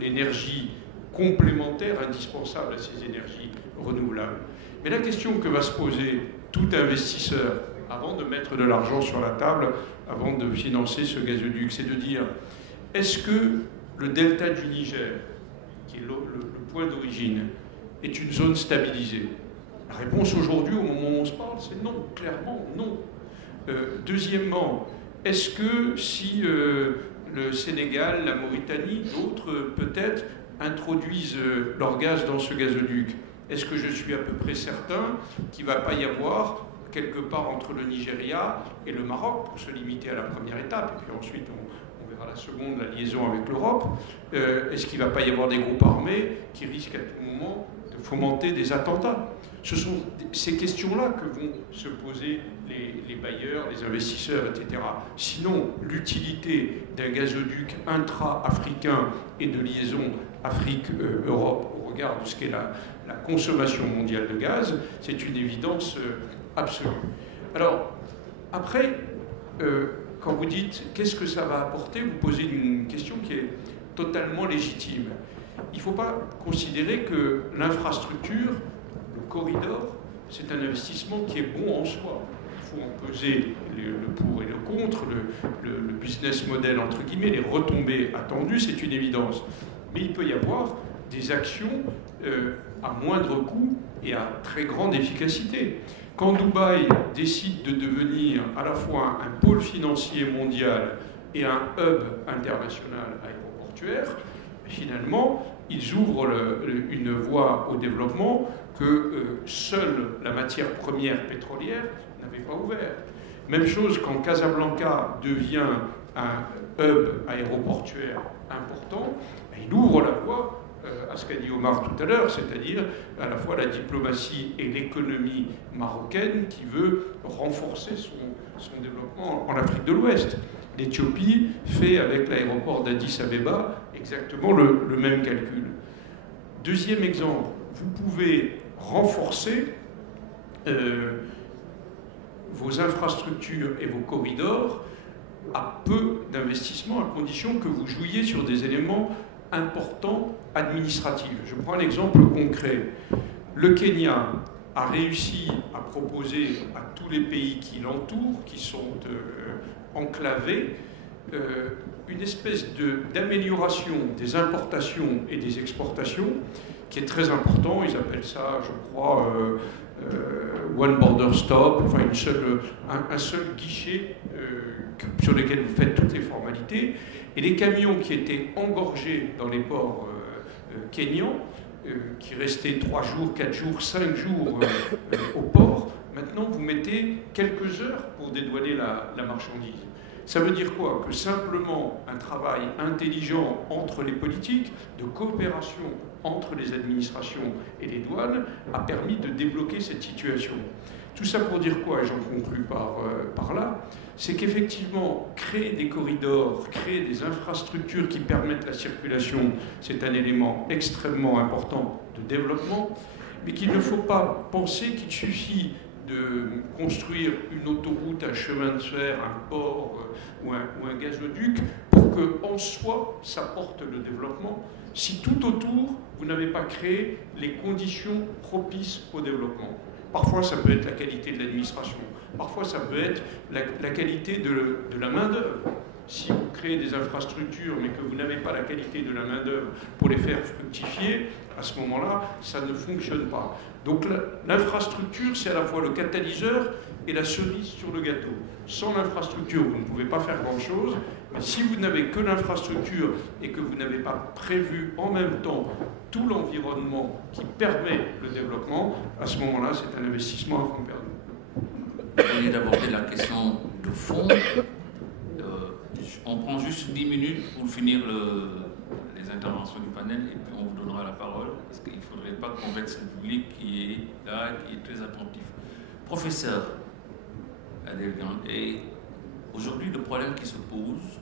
l'énergie complémentaire indispensable à ces énergies renouvelables. Mais la question que va se poser tout investisseur avant de mettre de l'argent sur la table, avant de financer ce gazoduc, c'est de dire, est-ce que le delta du Niger, qui est le point d'origine, est une zone stabilisée? La réponse aujourd'hui, au moment où on se parle, c'est non, clairement non. Deuxièmement, est-ce que si le Sénégal, la Mauritanie, d'autres peut-être introduisent leur gaz dans ce gazoduc, est-ce que je suis à peu près certain qu'il ne va pas y avoir quelque part entre le Nigeria et le Maroc, pour se limiter à la première étape, et puis ensuite on verra la seconde, la liaison avec l'Europe, est-ce qu'il ne va pas y avoir des groupes armés qui risquent à tout moment de fomenter des attentats? Ce sont ces questions-là que vont se poser les bailleurs, les investisseurs, etc. Sinon, l'utilité d'un gazoduc intra-africain et de liaison Afrique-Europe au regard de ce qu'est la consommation mondiale de gaz, c'est une évidence absolue. Alors, après, quand vous dites qu'est-ce que ça va apporter, vous posez une question qui est totalement légitime. Il ne faut pas considérer que l'infrastructure, le corridor, c'est un investissement qui est bon en soi. Il faut en peser le pour et le contre, le business model, entre guillemets, les retombées attendues, c'est une évidence. Mais il peut y avoir des actions à moindre coût et à très grande efficacité. Quand Dubaï décide de devenir à la fois un pôle financier mondial et un hub international aéroportuaire, finalement, ils ouvrent une voie au développement que seule la matière première pétrolière n'avait pas ouvert. Même chose quand Casablanca devient un hub aéroportuaire important, il ouvre la voie à ce qu'a dit Omar tout à l'heure, c'est-à-dire à la fois la diplomatie et l'économie marocaine qui veut renforcer son développement en Afrique de l'Ouest. L'Éthiopie fait avec l'aéroport d'Addis Abeba exactement le même calcul. Deuxième exemple, vous pouvez renforcer vos infrastructures et vos corridors à peu d'investissement, à condition que vous jouiez sur des éléments importants administratifs. Je prends un exemple concret. Le Kenya a réussi à proposer à tous les pays qui l'entourent, qui sont enclavés, une espèce d'amélioration des importations et des exportations qui est très important. Ils appellent ça, je crois, One Border Stop, enfin un seul guichet sur lequel vous faites toutes les formalités. Et les camions qui étaient engorgés dans les ports kenyans, qui restaient 3 jours, 4 jours, 5 jours au port, maintenant vous mettez quelques heures pour dédouaner la marchandise. Ça veut dire quoi? Que simplement un travail intelligent entre les politiques, de coopération entre les administrations et les douanes, a permis de débloquer cette situation. Tout ça pour dire quoi, et j'en conclus par là, c'est qu'effectivement, créer des corridors, créer des infrastructures qui permettent la circulation, c'est un élément extrêmement important de développement, mais qu'il ne faut pas penser qu'il suffit de construire une autoroute, un chemin de fer, un port ou un gazoduc pour qu'en soi, ça porte le développement, si tout autour, vous n'avez pas créé les conditions propices au développement. Parfois, ça peut être la qualité de l'administration. Parfois, ça peut être la qualité de la main-d'œuvre. Si vous créez des infrastructures, mais que vous n'avez pas la qualité de la main-d'œuvre pour les faire fructifier, à ce moment-là, ça ne fonctionne pas. Donc l'infrastructure, c'est à la fois le catalyseur et la cerise sur le gâteau. Sans l'infrastructure, vous ne pouvez pas faire grand-chose. Mais si vous n'avez que l'infrastructure et que vous n'avez pas prévu en même temps tout l'environnement qui permet le développement, à ce moment-là, c'est un investissement à fond perdu. Vous venez d'aborder la question de fond. On prend juste 10 minutes pour finir les interventions du panel et puis on vous donnera la parole parce qu'il ne faudrait pas qu'on vexe le public qui est là, qui est très attentif. Professeur Adelgan, et aujourd'hui le problème qui se pose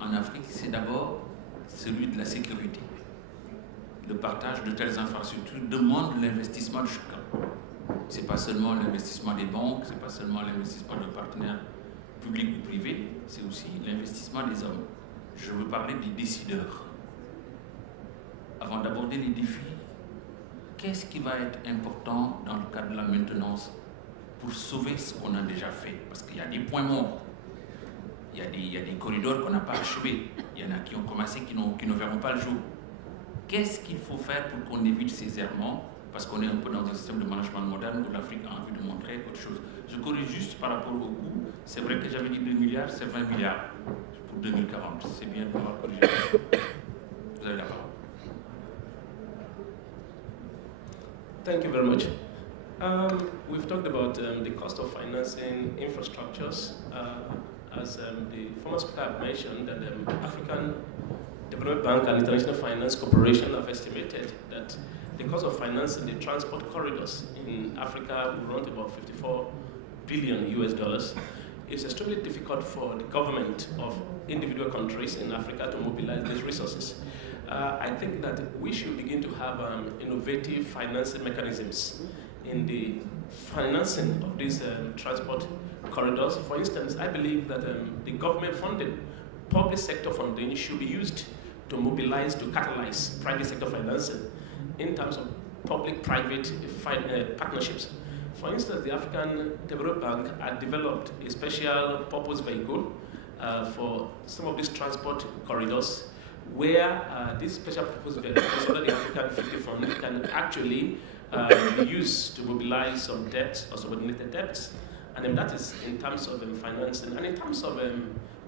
en Afrique, c'est d'abord celui de la sécurité. Le partage de telles infrastructures demande l'investissement de chacun. Ce n'est pas seulement l'investissement des banques, ce n'est pas seulement l'investissement de partenaires publics ou privés, c'est aussi l'investissement des hommes. Je veux parler des décideurs. Avant d'aborder les défis, qu'est-ce qui va être important dans le cadre de la maintenance pour sauver ce qu'on a déjà fait? Parce qu'il y a des points morts, il y a des corridors qu'on n'a pas achevés, il y en a qui ont commencé, qui ne verront pas le jour. Qu'est-ce qu'il faut faire pour qu'on évite ces errements? Parce qu'on est un peu dans un système de management moderne où l'Afrique a envie de montrer autre chose. Je corrige juste par rapport au coût. C'est vrai que j'avais dit 2 milliards, c'est 20 milliards pour 2040. C'est bien de m'avoir corrigé. Vous avez la parole. Thank you very much. We've talked about the cost of financing infrastructures. As the former speaker have mentioned, that the African Development Bank and International Finance Corporation have estimated that the cost of financing the transport corridors in Africa will run to about $54 billion US. It's extremely difficult for the government of individual countries in Africa to mobilize these resources. I think that we should begin to have innovative financing mechanisms in the financing of these transport corridors. For instance, I believe that the government funding, public sector funding should be used to mobilize, to catalyze private sector financing in terms of public-private partnerships. For instance, the African Development Bank had developed a special purpose vehicle for some of these transport corridors where this special purpose vehicle, under the African 50 Fund, can actually be used to mobilize some debts or subordinated debts. And that is in terms of financing. And in terms of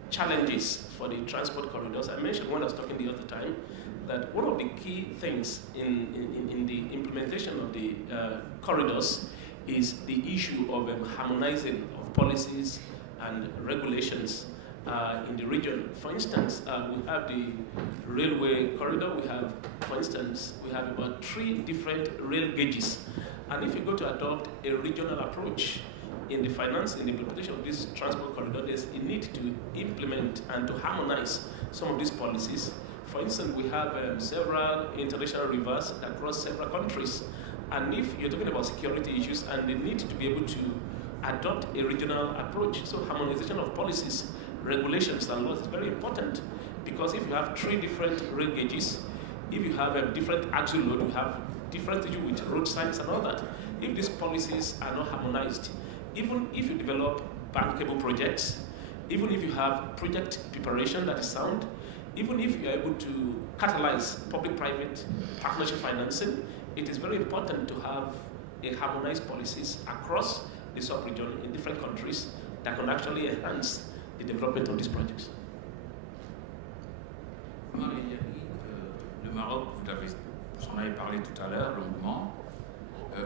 challenges for the transport corridors, I mentioned when I was talking the other time, that one of the key things in the implementation of the corridors is the issue of harmonizing of policies and regulations in the region. For instance, we have the railway corridor. We have, for instance, we have about 3 different rail gauges. And if you go to adopt a regional approach in the finance, in the implementation of this transport corridor, there's a need to implement and to harmonize some of these policies. For instance, we have several international rivers that cross several countries. And if you're talking about security issues and the need to be able to adopt a regional approach, so harmonization of policies, regulations, and laws is very important. Because if you have 3 different rail gauges, if you have a different axle load, you have different issues with road signs and all that. If these policies are not harmonized, even if you develop bankable projects, even if you have project preparation that is sound, even if you are able to catalyze public-private partnership financing, it is very important to have a harmonized policies across the sub-region in different countries that can actually enhance the development of these projects. Le Maroc, vous en avez parlé tout à l'heure longuement.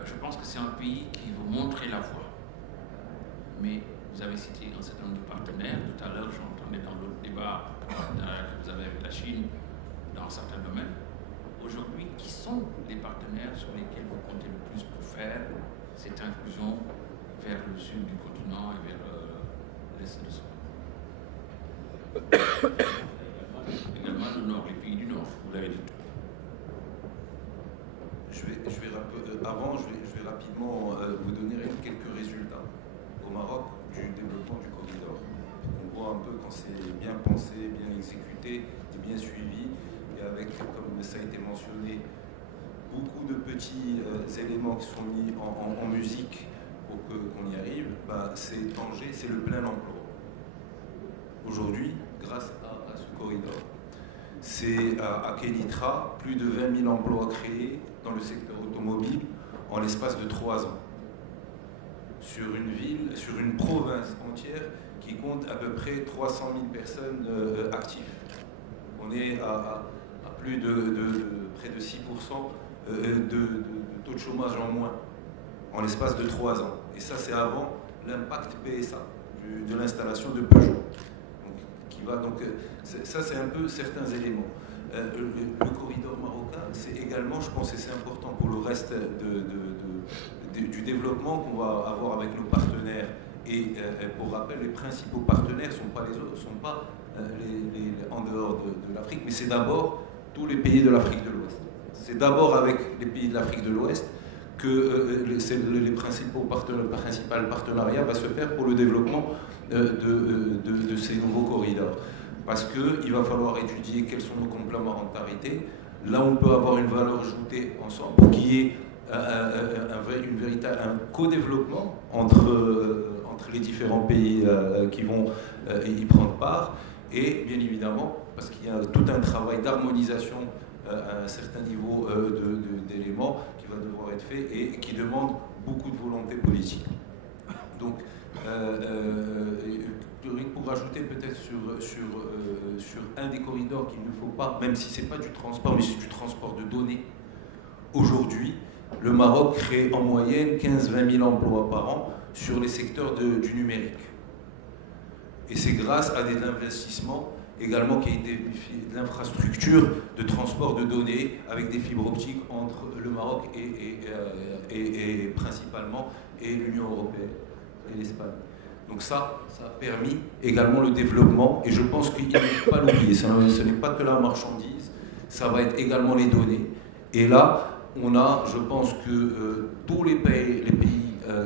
Je pense que c'est un pays qui veut montrer la voie. Mais vous avez cité un certain nombre de partenaires. Tout à l'heure, j'entendais dans l'autre débat que vous avez avec la Chine dans certains domaines. Aujourd'hui, qui sont les partenaires sur lesquels vous comptez le plus pour faire cette inclusion vers le sud du continent et vers l'est de son? Également le nord, les pays du nord, vous l'avez dit. Je vais rapidement vous donner quelques résultats au Maroc du développement du corridor. On voit un peu quand c'est bien pensé, bien exécuté et bien suivi, et avec, comme ça a été mentionné, beaucoup de petits éléments qui sont mis en musique pour qu'on y arrive. C'est Tanger, c'est le plein emploi. Aujourd'hui, grâce à ce corridor. C'est à Kénitra, plus de 20 000 emplois créés dans le secteur automobile en l'espace de 3 ans. Sur une ville, sur une province entière qui compte à peu près 300 000 personnes actives. On est à plus de près de 6% de taux de chômage en moins en l'espace de 3 ans. Et ça, c'est avant l'impact PSA de l'installation de Peugeot. Donc ça, c'est un peu certains éléments. Le corridor marocain, c'est également, je pense que c'est important pour le reste du développement qu'on va avoir avec nos partenaires. Et pour rappel, les principaux partenaires ne sont pas les autres, ne sont pas en dehors de l'Afrique, mais c'est d'abord tous les pays de l'Afrique de l'Ouest. C'est d'abord avec les pays de l'Afrique de l'Ouest que les principaux partenariats va se faire pour le développement de ces nouveaux corridors. Parce qu'il va falloir étudier quelles sont nos complémentarités, là où on peut avoir une valeur ajoutée ensemble, pour qu'il y ait un co-développement entre les différents pays qui vont y prendre part, et bien évidemment, parce qu'il y a tout un travail d'harmonisation à un certain niveau d'éléments qui va devoir être fait et qui demande beaucoup de volonté politique. Donc, pour rajouter peut-être sur un des corridors qu'il ne faut pas, même si ce n'est pas du transport, mais c'est du transport de données, aujourd'hui, le Maroc crée en moyenne 15-20 000 emplois par an sur les secteurs du numérique. Et c'est grâce à des investissements également qui a été de l'infrastructure de transport de données avec des fibres optiques entre le Maroc et principalement l'Union européenne et l'Espagne. Donc ça a permis également le développement, et je pense qu'il ne faut pas l'oublier, ce n'est pas que la marchandise, ça va être également les données. Et là, on a, je pense que tous les pays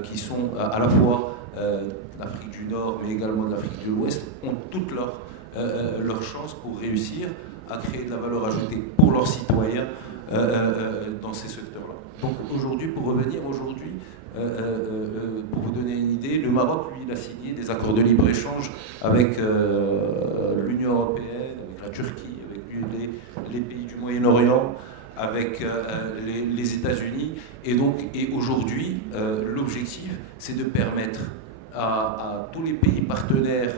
qui sont à la fois d'Afrique du Nord, mais également de l'Afrique de l'Ouest, ont toutes leurs chances pour réussir à créer de la valeur ajoutée pour leurs citoyens dans ces secteurs-là. Donc aujourd'hui, pour revenir aujourd'hui, pour vous donner une idée, le Maroc, lui, il a signé des accords de libre-échange avec l'Union européenne, avec la Turquie, avec les pays du Moyen-Orient, avec les États-Unis. Et aujourd'hui, l'objectif, c'est de permettre à tous les pays partenaires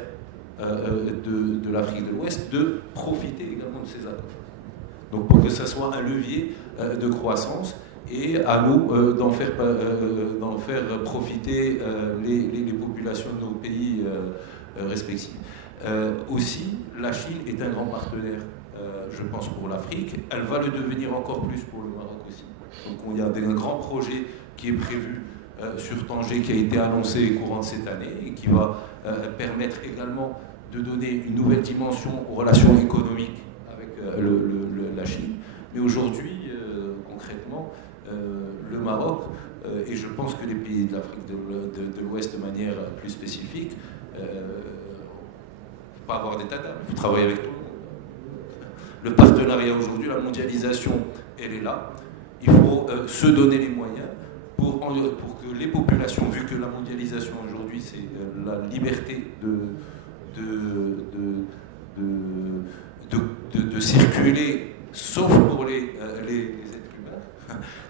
de l'Afrique de l'Ouest de profiter également de ces accords. Donc pour que ça soit un levier de croissance, et à nous d'en faire profiter les populations de nos pays respectifs. Aussi, la Chine est un grand partenaire, je pense, pour l'Afrique. Elle va le devenir encore plus pour le Maroc aussi. Donc il y a un grand projet qui est prévu sur Tanger, qui a été annoncé au courant de cette année, et qui va permettre également de donner une nouvelle dimension aux relations économiques avec la Chine. Mais aujourd'hui, concrètement, le Maroc, et je pense que les pays de l'Afrique de l'Ouest de manière plus spécifique, il ne faut pas avoir d'état d'âme, il faut travailler avec tout le monde. Le partenariat aujourd'hui, la mondialisation, elle est là. Il faut se donner les moyens pour que les populations, vu que la mondialisation aujourd'hui, c'est la liberté de circuler, sauf pour les êtres humains.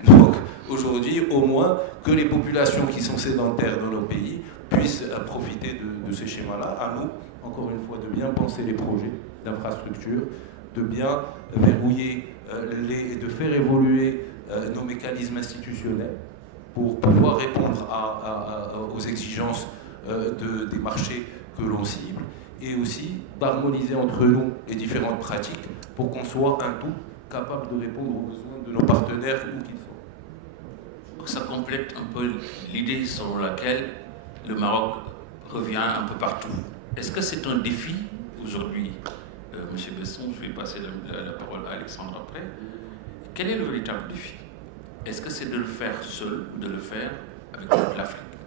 Donc aujourd'hui, au moins, que les populations qui sont sédentaires dans nos pays puissent profiter de ces schémas-là. À nous, encore une fois, de bien penser les projets d'infrastructure, de bien verrouiller de faire évoluer nos mécanismes institutionnels pour pouvoir répondre aux exigences des marchés que l'on cible, et aussi d'harmoniser entre nous les différentes pratiques pour qu'on soit un tout capable de répondre aux besoins de nos partenaires où qu'ils soient. Ça complète un peu l'idée sur laquelle le Maroc revient un peu partout. Est-ce que c'est un défi aujourd'hui, M. Besson, je vais passer la parole à Alexandre après. Quel est le véritable défi? Est-ce que c'est de le faire seul, de le faire avec toute l'Afrique,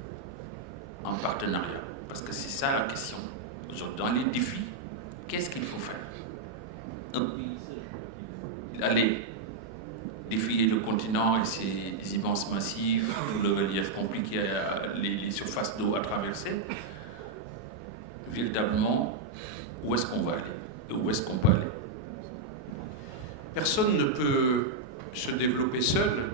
en partenariat? Parce que c'est ça la question. Dans les défis, qu'est-ce qu'il faut faire? Aller défier le continent et ses immenses massifs, tout le relief compliqué, les surfaces d'eau à traverser. Véritablement, où est-ce qu'on va aller? Et où est-ce qu'on peut aller? Personne ne peut se développer seul.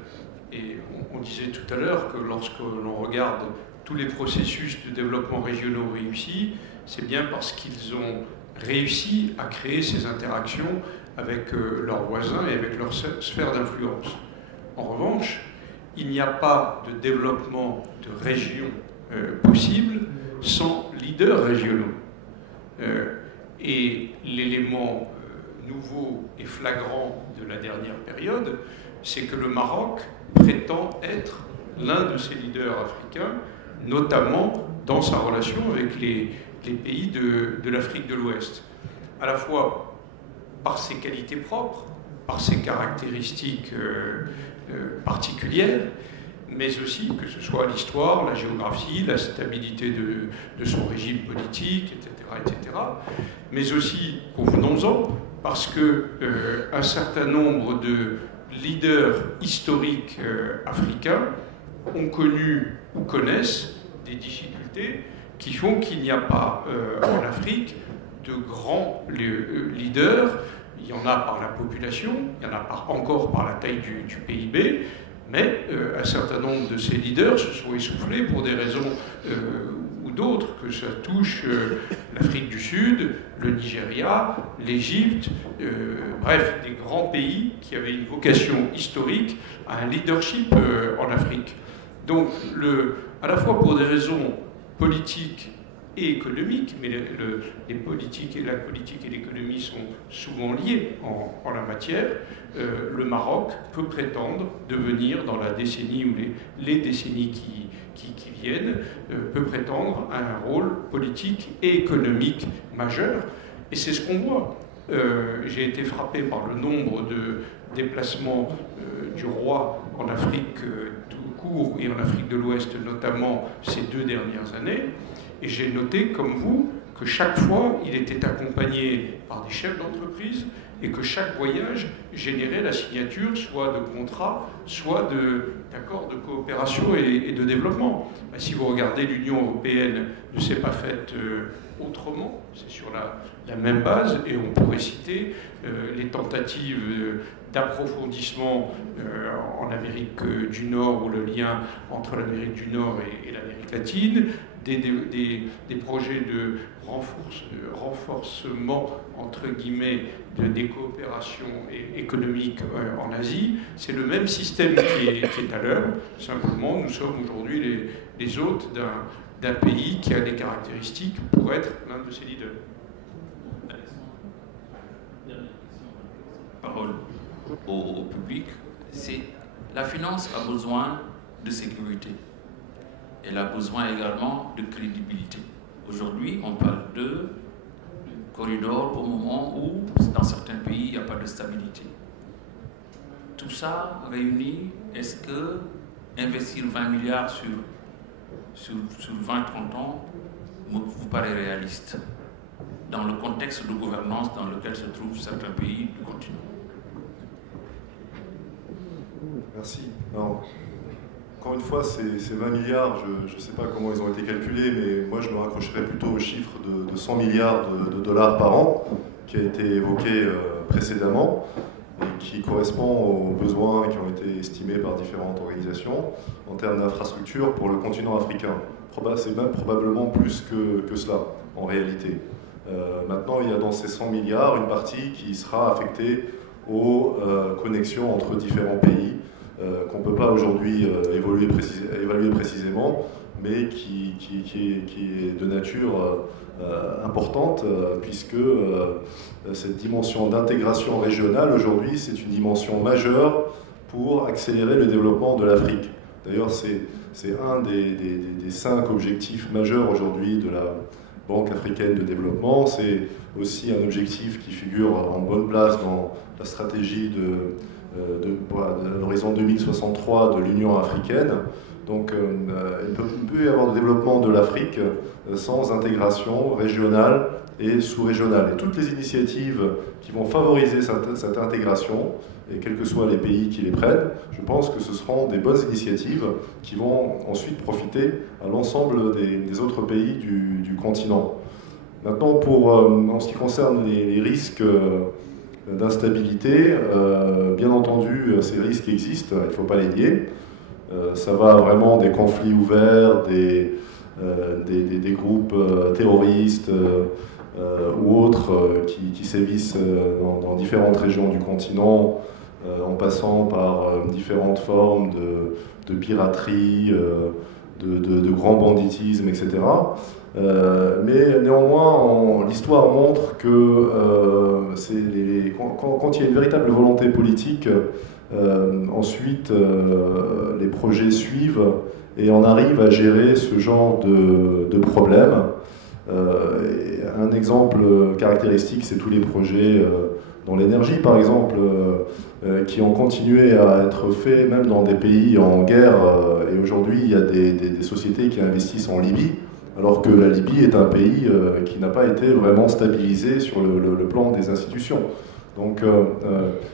Et on disait tout à l'heure que lorsque l'on regarde tous les processus de développement régionaux réussis, c'est bien parce qu'ils ont réussi à créer ces interactions avec leurs voisins et avec leur sphère d'influence. En revanche, il n'y a pas de développement de région possible sans leaders régionaux. Et l'élément nouveau et flagrant de la dernière période, c'est que le Maroc prétend être l'un de ces leaders africains, notamment dans sa relation avec les pays de l'Afrique de l'Ouest. À la fois par ses qualités propres, par ses caractéristiques particulières, mais aussi que ce soit l'histoire, la géographie, la stabilité de son régime politique, etc., mais aussi, convenons-en, parce qu'un certain nombre de leaders historiques africains ont connu ou connaissent des difficultés qui font qu'il n'y a pas en Afrique de grands leaders. Il y en a par la population, il y en a encore par la taille du PIB, mais un certain nombre de ces leaders se sont essoufflés pour des raisons ou d'autres, que ça touche l'Afrique du Sud, le Nigeria, l'Égypte, bref, des grands pays qui avaient une vocation historique à un leadership en Afrique. Donc, à la fois pour des raisons politiques et économiques, mais la politique et l'économie sont souvent liées en la matière, le Maroc peut prétendre devenir, dans la décennie ou les décennies qui viennent, peut prétendre à un rôle politique et économique majeur. Et c'est ce qu'on voit. J'ai été frappé par le nombre de déplacements du roi en Afrique tout court et en Afrique de l'Ouest notamment ces 2 dernières années. Et j'ai noté, comme vous, que chaque fois, il était accompagné par des chefs d'entreprise et que chaque voyage générait la signature soit de contrats, soit d'accords de coopération et de développement. Ben, si vous regardez, l'Union européenne ne s'est pas faite autrement, c'est sur la même base, et on pourrait citer les tentatives d'approfondissement en Amérique du Nord, ou le lien entre l'Amérique du Nord et l'Amérique latine, des projets de renforcement, entre guillemets, des coopérations économiques en Asie. C'est le même système qui est à l'œuvre. Simplement, nous sommes aujourd'hui les hôtes d'un pays qui a des caractéristiques pour être l'un de ses leaders. Parole au public, c'est la finance a besoin de sécurité. Elle a besoin également de crédibilité. Aujourd'hui, on parle de corridor au moment où, dans certains pays, il n'y a pas de stabilité. Tout ça réuni, est-ce que investir 20 milliards sur 20-30 ans vous paraît réaliste dans le contexte de gouvernance dans lequel se trouvent certains pays du continent? Merci. Alors, encore une fois, ces 20 milliards, je ne sais pas comment ils ont été calculés, mais moi je me raccrocherais plutôt au chiffre de 100 milliards de dollars par an, qui a été évoqué précédemment, et qui correspond aux besoins qui ont été estimés par différentes organisations en termes d'infrastructures pour le continent africain. C'est même probablement plus que cela, en réalité. Maintenant, il y a dans ces 100 milliards une partie qui sera affectée aux connexions entre différents pays, qu'on ne peut pas aujourd'hui évaluer précisément, mais qui est de nature importante, puisque cette dimension d'intégration régionale, aujourd'hui, c'est une dimension majeure pour accélérer le développement de l'Afrique. D'ailleurs, c'est un des 5 objectifs majeurs aujourd'hui de la Banque africaine de développement. C'est aussi un objectif qui figure en bonne place dans la stratégie de l'horizon 2063 de l'Union africaine. Donc il ne peut y avoir de développement de l'Afrique sans intégration régionale et sous-régionale. Et toutes les initiatives qui vont favoriser cette intégration, et quels que soient les pays qui les prennent, je pense que ce seront des bonnes initiatives qui vont ensuite profiter à l'ensemble des autres pays du continent. Maintenant, en ce qui concerne les risques d'instabilité, bien entendu, ces risques existent, il ne faut pas les nier. Ça va vraiment des conflits ouverts, des groupes terroristes ou autres qui sévissent dans différentes régions du continent, en passant par différentes formes de piraterie, de grand banditisme, etc. Mais néanmoins, l'histoire montre que quand il y a une véritable volonté politique, ensuite les projets suivent et on arrive à gérer ce genre de problèmes. Un exemple caractéristique, c'est tous les projets dans l'énergie par exemple, qui ont continué à être faits même dans des pays en guerre, et aujourd'hui il y a des sociétés qui investissent en Libye, alors que la Libye est un pays qui n'a pas été vraiment stabilisé sur le plan des institutions. Donc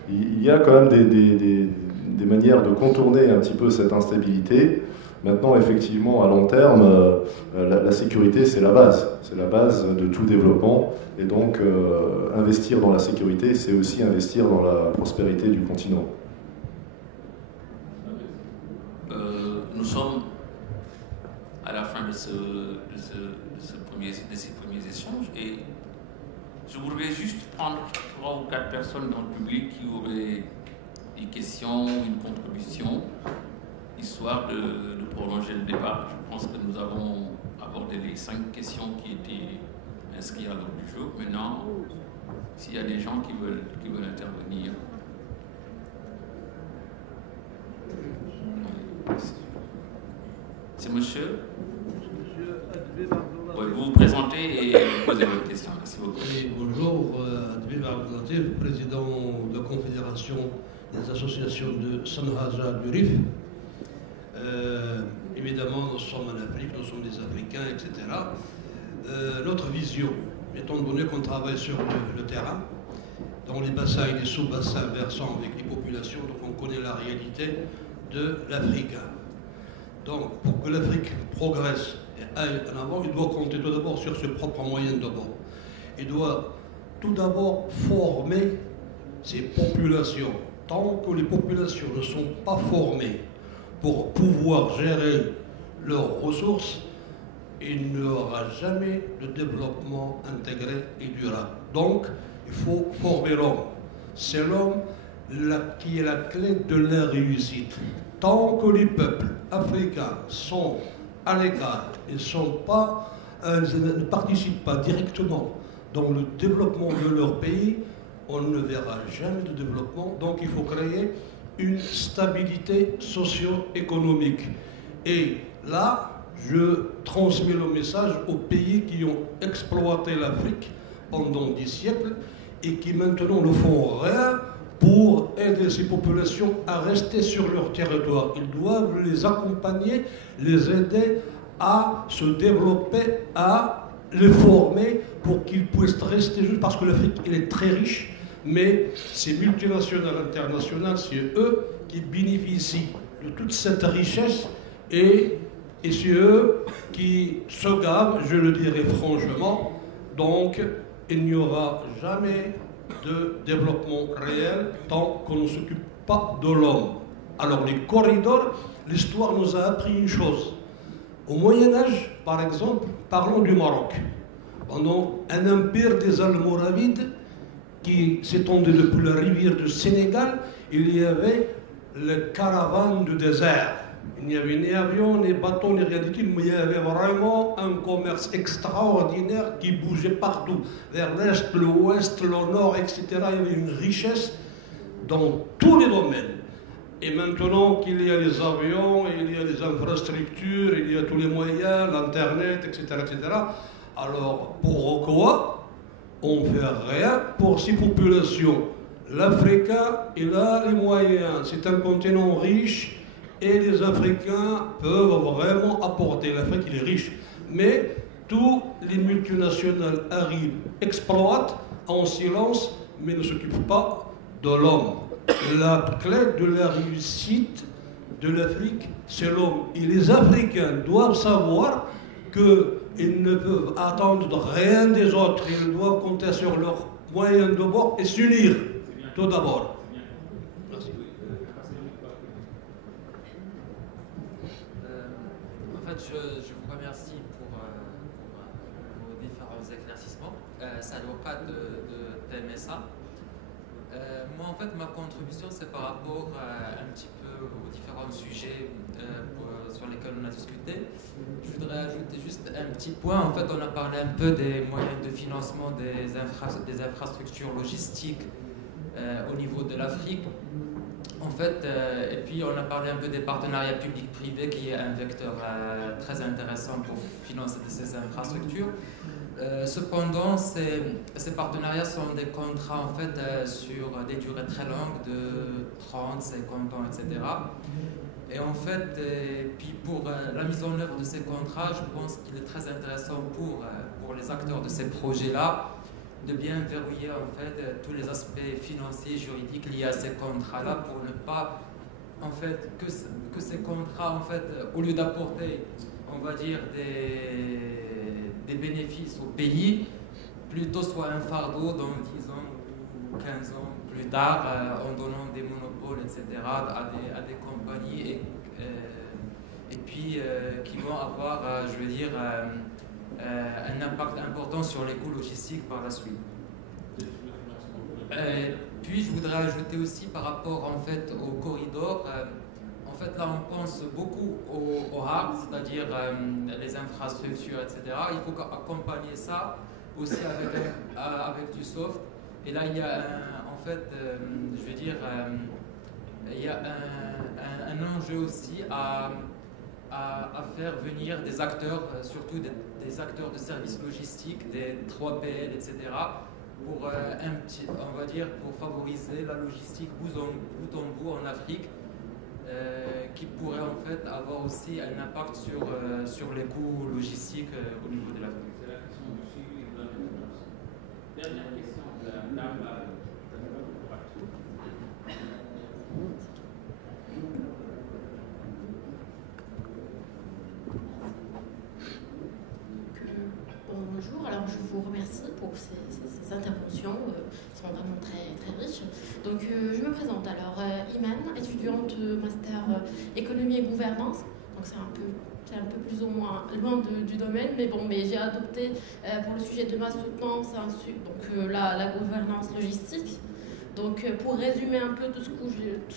il y a quand même des manières de contourner un petit peu cette instabilité. Maintenant, effectivement, à long terme, la sécurité, c'est la base de tout développement. Et donc, investir dans la sécurité, c'est aussi investir dans la prospérité du continent. Nous sommes à la fin de ces premiers échanges et je voudrais juste prendre 3 ou 4 personnes dans le public qui auraient des questions ou une contribution, histoire de prolonger le débat. Je pense que nous avons abordé les 5 questions qui étaient inscrites à l'ordre du jour. Maintenant, s'il y a des gens qui veulent intervenir. C'est monsieur? Oui, vous vous présentez et posez votre question. Merci beaucoup. Oui, bonjour, Adbib Abdelatif, président de la Confédération des associations de Sanhaja du Rif. Évidemment, nous sommes en Afrique, nous sommes des Africains, etc. Notre vision, étant donné qu'on travaille sur le terrain, dans les bassins et les sous-bassins versant avec les populations, donc on connaît la réalité de l'Afrique. Donc, pour que l'Afrique progresse et aille en avant, il doit compter tout d'abord sur ses propres moyens d'abord. Il doit tout d'abord former ses populations. Tant que les populations ne sont pas formées pour pouvoir gérer leurs ressources, il n'y aura jamais de développement intégré et durable. Donc, il faut former l'homme. C'est l'homme qui est la clé de la réussite. Tant que les peuples africains sont à l'écart et ne participent pas directement dans le développement de leur pays, on ne verra jamais de développement. Donc il faut créer une stabilité socio-économique. Et là, je transmets le message aux pays qui ont exploité l'Afrique pendant des siècles et qui maintenant ne font rien pour aider ces populations à rester sur leur territoire. Ils doivent les accompagner, les aider à se développer, à les former pour qu'ils puissent rester juste parce que l'Afrique elle est très riche, mais ces multinationales internationales, c'est eux qui bénéficient de toute cette richesse et c'est eux qui se gavent, je le dirais franchement. Donc il n'y aura jamais de développement réel tant qu'on ne s'occupe pas de l'homme. Alors les corridors, l'histoire nous a appris une chose. Au Moyen-Âge, par exemple, parlons du Maroc. Pendant un empire des Almoravides qui s'étendait depuis la rivière du Sénégal, il y avait les caravanes du désert. Il n'y avait ni avion, ni bateau, ni rien du tout, mais il y avait vraiment un commerce extraordinaire qui bougeait partout, vers l'est, l'ouest, le nord, etc. Il y avait une richesse dans tous les domaines. Et maintenant qu'il y a les avions, il y a les infrastructures, il y a tous les moyens, l'Internet, etc., etc., alors pourquoi on ne fait rien pour ces populations? L'Afrique, il a les moyens, c'est un continent riche, et les Africains peuvent vraiment apporter. L'Afrique, il est riche. Mais tous les multinationales arrivent, exploitent en silence, mais ne s'occupent pas de l'homme. La clé de la réussite de l'Afrique, c'est l'homme. Et les Africains doivent savoir qu'ils ne peuvent attendre rien des autres. Ils doivent compter sur leurs moyens de bord et s'unir, tout d'abord. Je vous remercie pour vos différents éclaircissements. C'est l'avocat de TMSA. Moi, en fait, ma contribution, c'est par rapport un petit peu aux différents sujets sur lesquels on a discuté. Je voudrais ajouter juste un petit point. En fait, on a parlé un peu des moyens de financement des infrastructures logistiques au niveau de l'Afrique. En fait, et puis on a parlé un peu des partenariats publics-privés qui est un vecteur très intéressant pour financer ces infrastructures. Cependant, ces partenariats sont des contrats en fait sur des durées très longues de 30, 50 ans, etc. Et en fait, puis pour la mise en œuvre de ces contrats, je pense qu'il est très intéressant pour les acteurs de ces projets-là de bien verrouiller en fait tous les aspects financiers, juridiques liés à ces contrats-là pour ne pas en fait que ces contrats en fait au lieu d'apporter on va dire des bénéfices au pays, plutôt soit un fardeau dans 10 ans ou 15 ans plus tard en donnant des monopoles, etc. à des compagnies et puis qui vont avoir, je veux dire, un impact important sur les coûts logistiques par la suite. Puis je voudrais ajouter aussi par rapport en fait au corridor. En fait, là, on pense beaucoup au hard, c'est-à-dire les infrastructures, etc. Il faut accompagner ça aussi avec du soft. Et là, il y a en fait, je veux dire, il y a un enjeu aussi à faire venir des acteurs, surtout des acteurs de services logistiques, des 3PL, etc. pour on va dire, pour favoriser la logistique bout en bout en Afrique. Qui pourrait en fait avoir aussi un impact sur les coûts logistiques au niveau de l'Afrique. C'est la question aussi de la maintenance. Dernière question de la dame Bonjour, alors je vous remercie pour ces interventions qui sont vraiment très, très riches. Donc je me présente alors, Iman, étudiante master économie et gouvernance. Donc c'est un peu plus ou moins loin du domaine, mais bon, mais j'ai adopté pour le sujet de ma soutenance la gouvernance logistique. Donc pour résumer un peu tout ce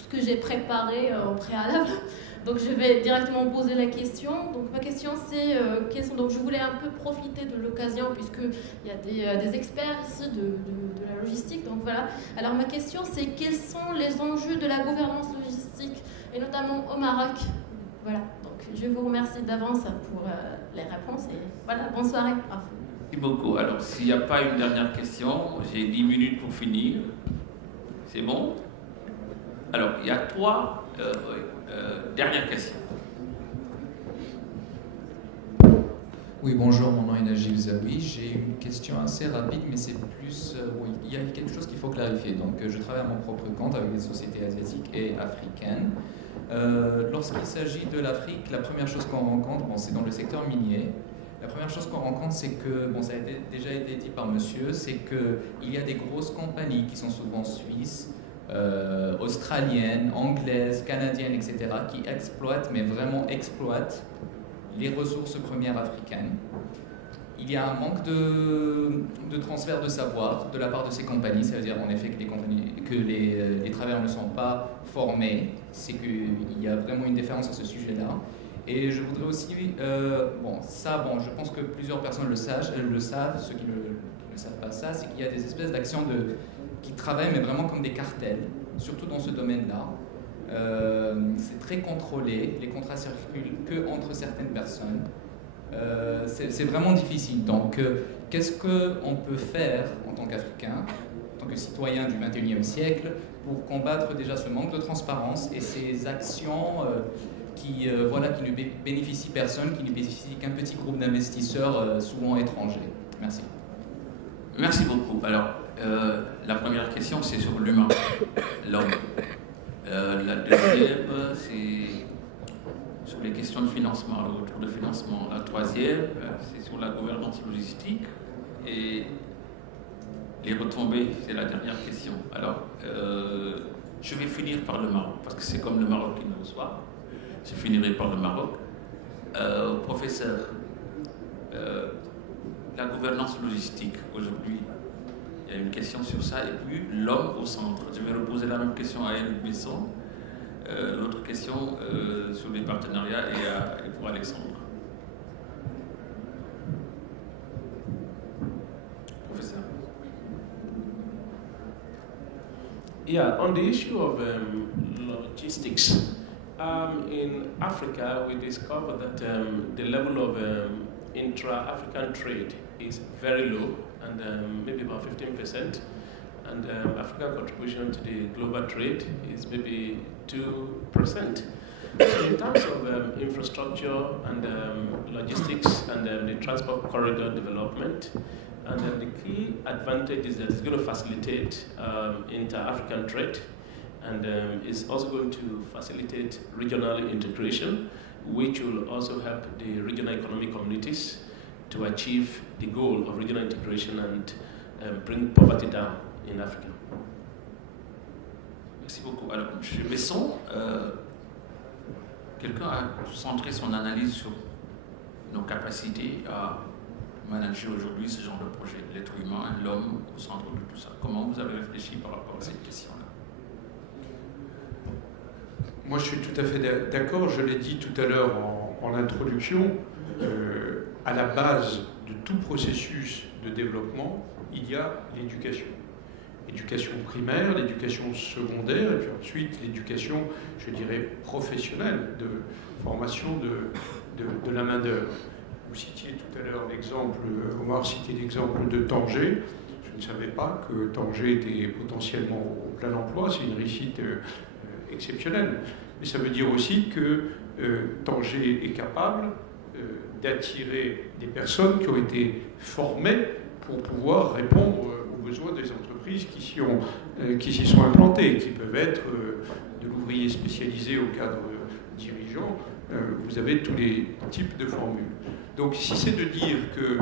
que j'ai préparé au préalable, donc je vais directement poser la question. Donc ma question c'est donc je voulais un peu profiter de l'occasion puisqu'il y a des experts ici de la logistique. Donc voilà. Alors ma question c'est quels sont les enjeux de la gouvernance logistique et notamment au Maroc. Voilà. Donc je vous remercie d'avance pour les réponses et voilà. Bonne soirée. Merci beaucoup. Alors s'il n'y a pas une dernière question, j'ai 10 minutes pour finir. C'est bon? Alors, il y a 3 dernières questions. Oui, bonjour, mon nom est Najib Zawi. J'ai une question assez rapide, mais c'est plus... oui, il y a quelque chose qu'il faut clarifier. Donc, je travaille à mon propre compte avec des sociétés asiatiques et africaines. Lorsqu'il s'agit de l'Afrique, la première chose qu'on rencontre, c'est dans le secteur minier. La première chose qu'on rencontre, c'est que, ça a déjà été dit par monsieur, c'est qu'il y a des grosses compagnies qui sont souvent suisses, australiennes, anglaises, canadiennes, etc., qui exploitent, mais vraiment exploitent, les ressources premières africaines. Il y a un manque de transfert de savoir de la part de ces compagnies, ça veut dire en effet que les travailleurs ne sont pas formés, c'est qu'il y a vraiment une différence à ce sujet-là. Et je voudrais aussi, je pense que plusieurs personnes le savent, ceux qui ne savent pas ça, c'est qu'il y a des espèces d'actions qui travaillent, mais vraiment comme des cartels, surtout dans ce domaine-là. C'est très contrôlé, les contrats circulent que entre certaines personnes. C'est vraiment difficile. Donc, qu'est-ce qu'on peut faire en tant qu'Africain, en tant que citoyen du XXIe siècle, pour combattre déjà ce manque de transparence et ces actions qui ne bénéficient personne, qui ne bénéficient qu'un petit groupe d'investisseurs, souvent étrangers. Merci. Merci beaucoup. Alors, la première question, c'est sur l'humain, l'homme. La deuxième, c'est sur les questions de financement, le retour de financement. La troisième, c'est sur la gouvernance logistique. Et les retombées, c'est la dernière question. Alors, je vais finir par le Maroc, parce que c'est comme le Maroc qui nous reçoit. Je finirai par le Maroc. Professeur, la gouvernance logistique, aujourd'hui, il y a une question sur ça, et puis l'homme au centre. Je vais reposer la même question à Elle Besson. L'autre question sur les partenariats et pour Alexandre. Professeur. Yeah, on the issue of logistics, in Africa we discovered that the level of intra-African trade is very low, and maybe about 15%. And African contribution to the global trade is maybe 2%. So in terms of infrastructure and logistics and the transport corridor development, and then the key advantage is that it's going to facilitate inter-African trade, and it's also going to facilitate regional integration, which will also help the regional economic communities to achieve the goal of regional integration and bring poverty down in Africa. Merci beaucoup. Alors, M. Besson, quelqu'un a centré son analyse sur nos capacités à manager aujourd'hui ce genre de projet, l'être humain, l'homme au centre de tout ça. Comment vous avez réfléchi par rapport à cette question-là? Moi, je suis tout à fait d'accord. Je l'ai dit tout à l'heure en introduction. À la base de tout processus de développement, il y a l'éducation. L'éducation primaire, l'éducation secondaire, et puis ensuite l'éducation, je dirais, professionnelle, de formation de la main-d'œuvre. Vous citiez tout à l'heure l'exemple, Omar citait l'exemple de Tanger. Je ne savais pas que Tanger était potentiellement au plein emploi, c'est une réussite exceptionnelle. Mais ça veut dire aussi que Tanger est capable d'attirer des personnes qui ont été formées pour pouvoir répondre aux besoins des entreprises qui s'y sont implantées, qui peuvent être de l'ouvrier spécialisé au cadre dirigeant. Vous avez tous les types de formules. Donc si c'est de dire que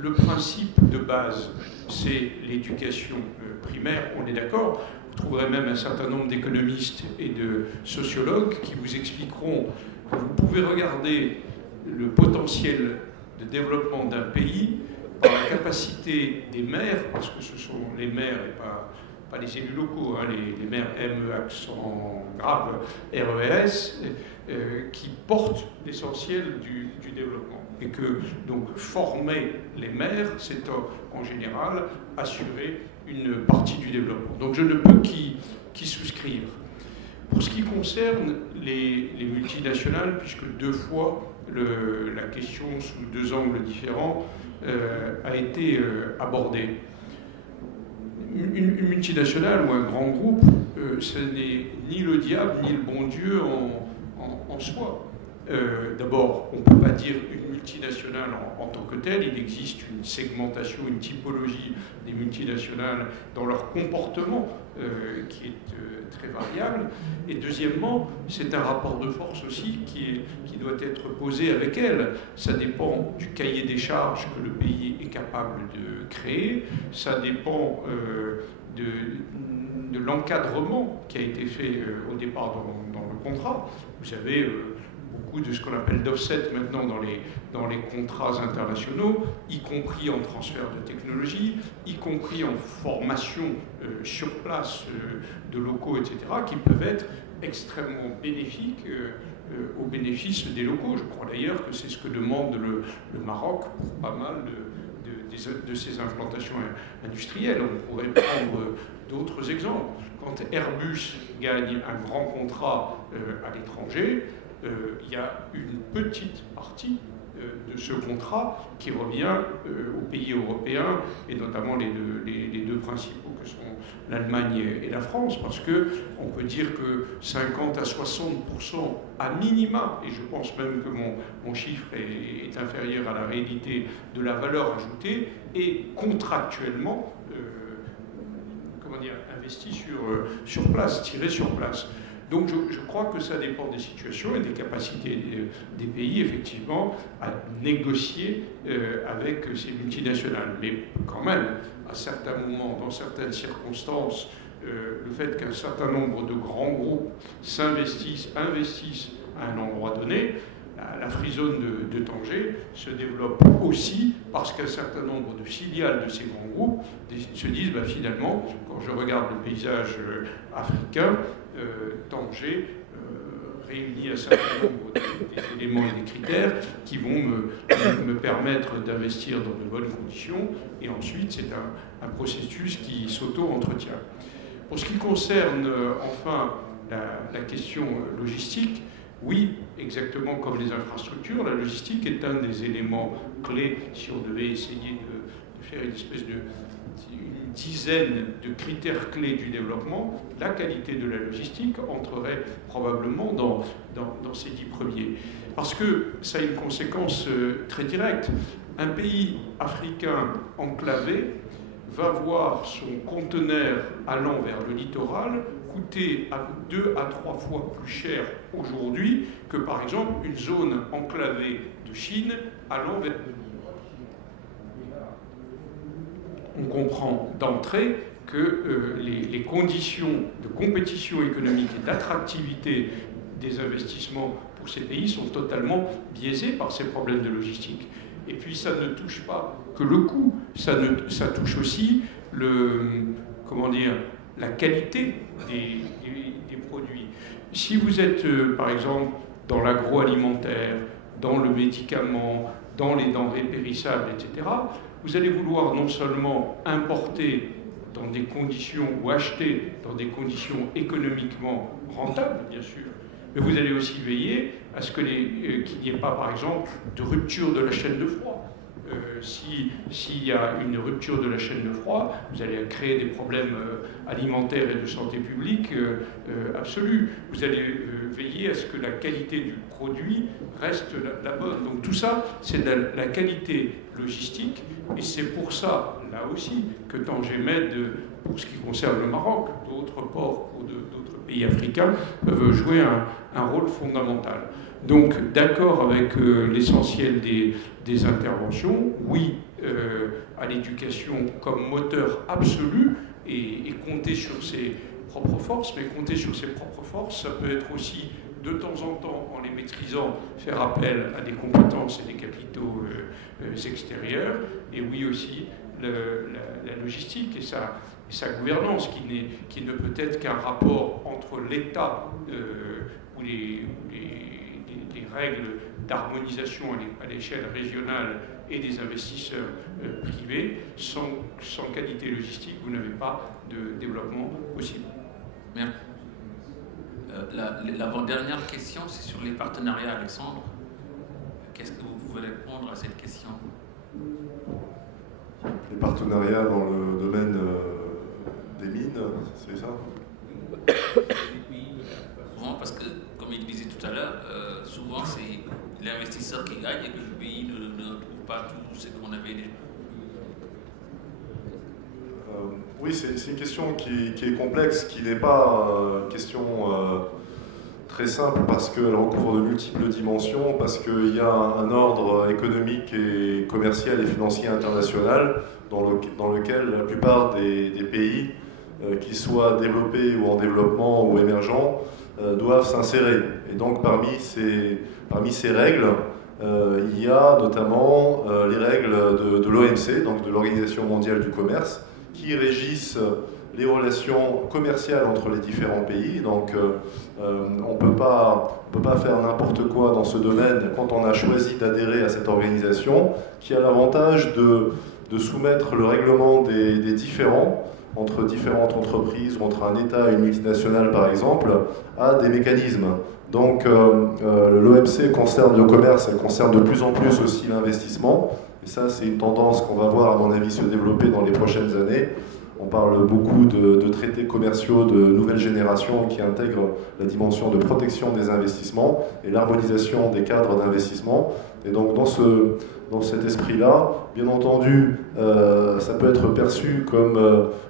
le principe de base, c'est l'éducation primaire, on est d'accord. Vous trouverez même un certain nombre d'économistes et de sociologues qui vous expliqueront que vous pouvez regarder le potentiel de développement d'un pays par la capacité des maires, parce que ce sont les maires et pas les élus locaux, hein, les maires ME accent grave, RES, qui portent l'essentiel du développement. Et que donc former les maires, c'est en général assurer une partie du développement. Donc je ne peux qu'y souscrire. Pour ce qui concerne les multinationales, puisque deux fois la question sous deux angles différents a été abordée. Une multinationale ou un grand groupe, ce n'est ni le diable ni le bon Dieu en soi. D'abord, on ne peut pas dire une multinationale en tant que telle. Il existe une segmentation, une typologie des multinationales dans leur comportement qui est très variable. Et deuxièmement, c'est un rapport de force aussi qui doit être posé avec elles. Ça dépend du cahier des charges que le pays est capable de créer. Ça dépend de l'encadrement qui a été fait au départ dans le contrat. Vous avez beaucoup de ce qu'on appelle d'offset maintenant dans les contrats internationaux, y compris en transfert de technologie, y compris en formation sur place de locaux, etc., qui peuvent être extrêmement bénéfiques au bénéfice des locaux. Je crois d'ailleurs que c'est ce que demande le Maroc pour pas mal de ses implantations industrielles. On pourrait prendre d'autres exemples. Quand Airbus gagne un grand contrat à l'étranger, il y a une petite partie de ce contrat qui revient aux pays européens, et notamment les deux principaux que sont l'Allemagne et la France, parce qu'on peut dire que 50 à 60% à minima, et je pense même que mon chiffre est inférieur à la réalité de la valeur ajoutée, est contractuellement investi sur place, tiré sur place. Donc je crois que ça dépend des situations et des capacités des pays, effectivement, à négocier avec ces multinationales. Mais quand même, à certains moments, dans certaines circonstances, le fait qu'un certain nombre de grands groupes investissent à un endroit donné, la free zone de Tanger se développe aussi parce qu'un certain nombre de filiales de ces grands groupes se disent finalement, quand je regarde le paysage africain, Tanger réunit un certain nombre d'éléments et des critères qui vont me permettre d'investir dans de bonnes conditions, et ensuite c'est un processus qui s'auto-entretient. Pour ce qui concerne enfin la question logistique, oui, exactement comme les infrastructures, la logistique est un des éléments clés. Si on devait essayer de faire une espèce une dizaine de critères clés du développement, la qualité de la logistique entrerait probablement dans ces 10 premiers. Parce que ça a une conséquence très directe. Un pays africain enclavé va voir son conteneur allant vers le littoral coûter 2 à 3 fois plus cher aujourd'hui que par exemple une zone enclavée de Chine allant vers... On comprend d'entrée que les conditions de compétition économique et d'attractivité des investissements pour ces pays sont totalement biaisés par ces problèmes de logistique. Et puis ça ne touche pas que le coût, ça touche aussi la qualité des produits. Si vous êtes par exemple dans l'agroalimentaire, dans le médicament, dans les denrées périssables, etc., vous allez vouloir non seulement importer dans des conditions ou acheter dans des conditions économiquement rentables, bien sûr, mais vous allez aussi veiller à ce qu'il n'y ait pas, par exemple, de rupture de la chaîne de froid. S'il y a une rupture de la chaîne de froid, vous allez créer des problèmes alimentaires et de santé publique absolus. Vous allez veiller à ce que la qualité du produit reste la bonne. Donc tout ça, c'est de la qualité logistique, et c'est pour ça, là aussi, que Tangemed, pour ce qui concerne le Maroc, d'autres ports ou d'autres pays africains, peuvent jouer un rôle fondamental. Donc, d'accord avec l'essentiel des interventions, oui à l'éducation comme moteur absolu et compter sur ses propres forces, mais compter sur ses propres forces, ça peut être aussi, de temps en temps, en les maîtrisant, faire appel à des compétences et des capitaux extérieurs, et oui aussi la logistique et sa gouvernance, qui ne peut être qu'un rapport entre l'État ou les règles d'harmonisation à l'échelle régionale et des investisseurs privés. Sans qualité logistique, vous n'avez pas de développement possible. Merci. L'avant-dernière question, c'est sur les partenariats, Alexandre. Qu'est-ce que vous pouvez répondre à cette question? Les partenariats dans le domaine des mines, c'est ça? Souvent, parce que, comme il disait tout à l'heure, souvent c'est l'investisseur qui gagne et que le pays ne trouve pas tout ce qu'on avait déjà. Oui, c'est une question qui est complexe, qui n'est pas une question très simple parce qu'elle recouvre de multiples dimensions, parce qu'il y a un ordre économique et commercial et financier international dans lequel la plupart des pays, qu'ils soient développés ou en développement ou émergents, doivent s'insérer. Et donc parmi ces règles, il y a notamment les règles de l'OMC, donc de l'Organisation mondiale du commerce, qui régissent les relations commerciales entre les différents pays. Donc on peut pas faire n'importe quoi dans ce domaine quand on a choisi d'adhérer à cette organisation, qui a l'avantage de soumettre le règlement des différends entre différentes entreprises, ou entre un État et une multinationale par exemple, à des mécanismes. Donc l'OMC concerne le commerce, elle concerne de plus en plus aussi l'investissement, et ça c'est une tendance qu'on va voir à mon avis se développer dans les prochaines années. On parle beaucoup de traités commerciaux de nouvelle génération qui intègrent la dimension de protection des investissements et l'harmonisation des cadres d'investissement. Et donc dans cet esprit-là, bien entendu, ça peut être perçu comme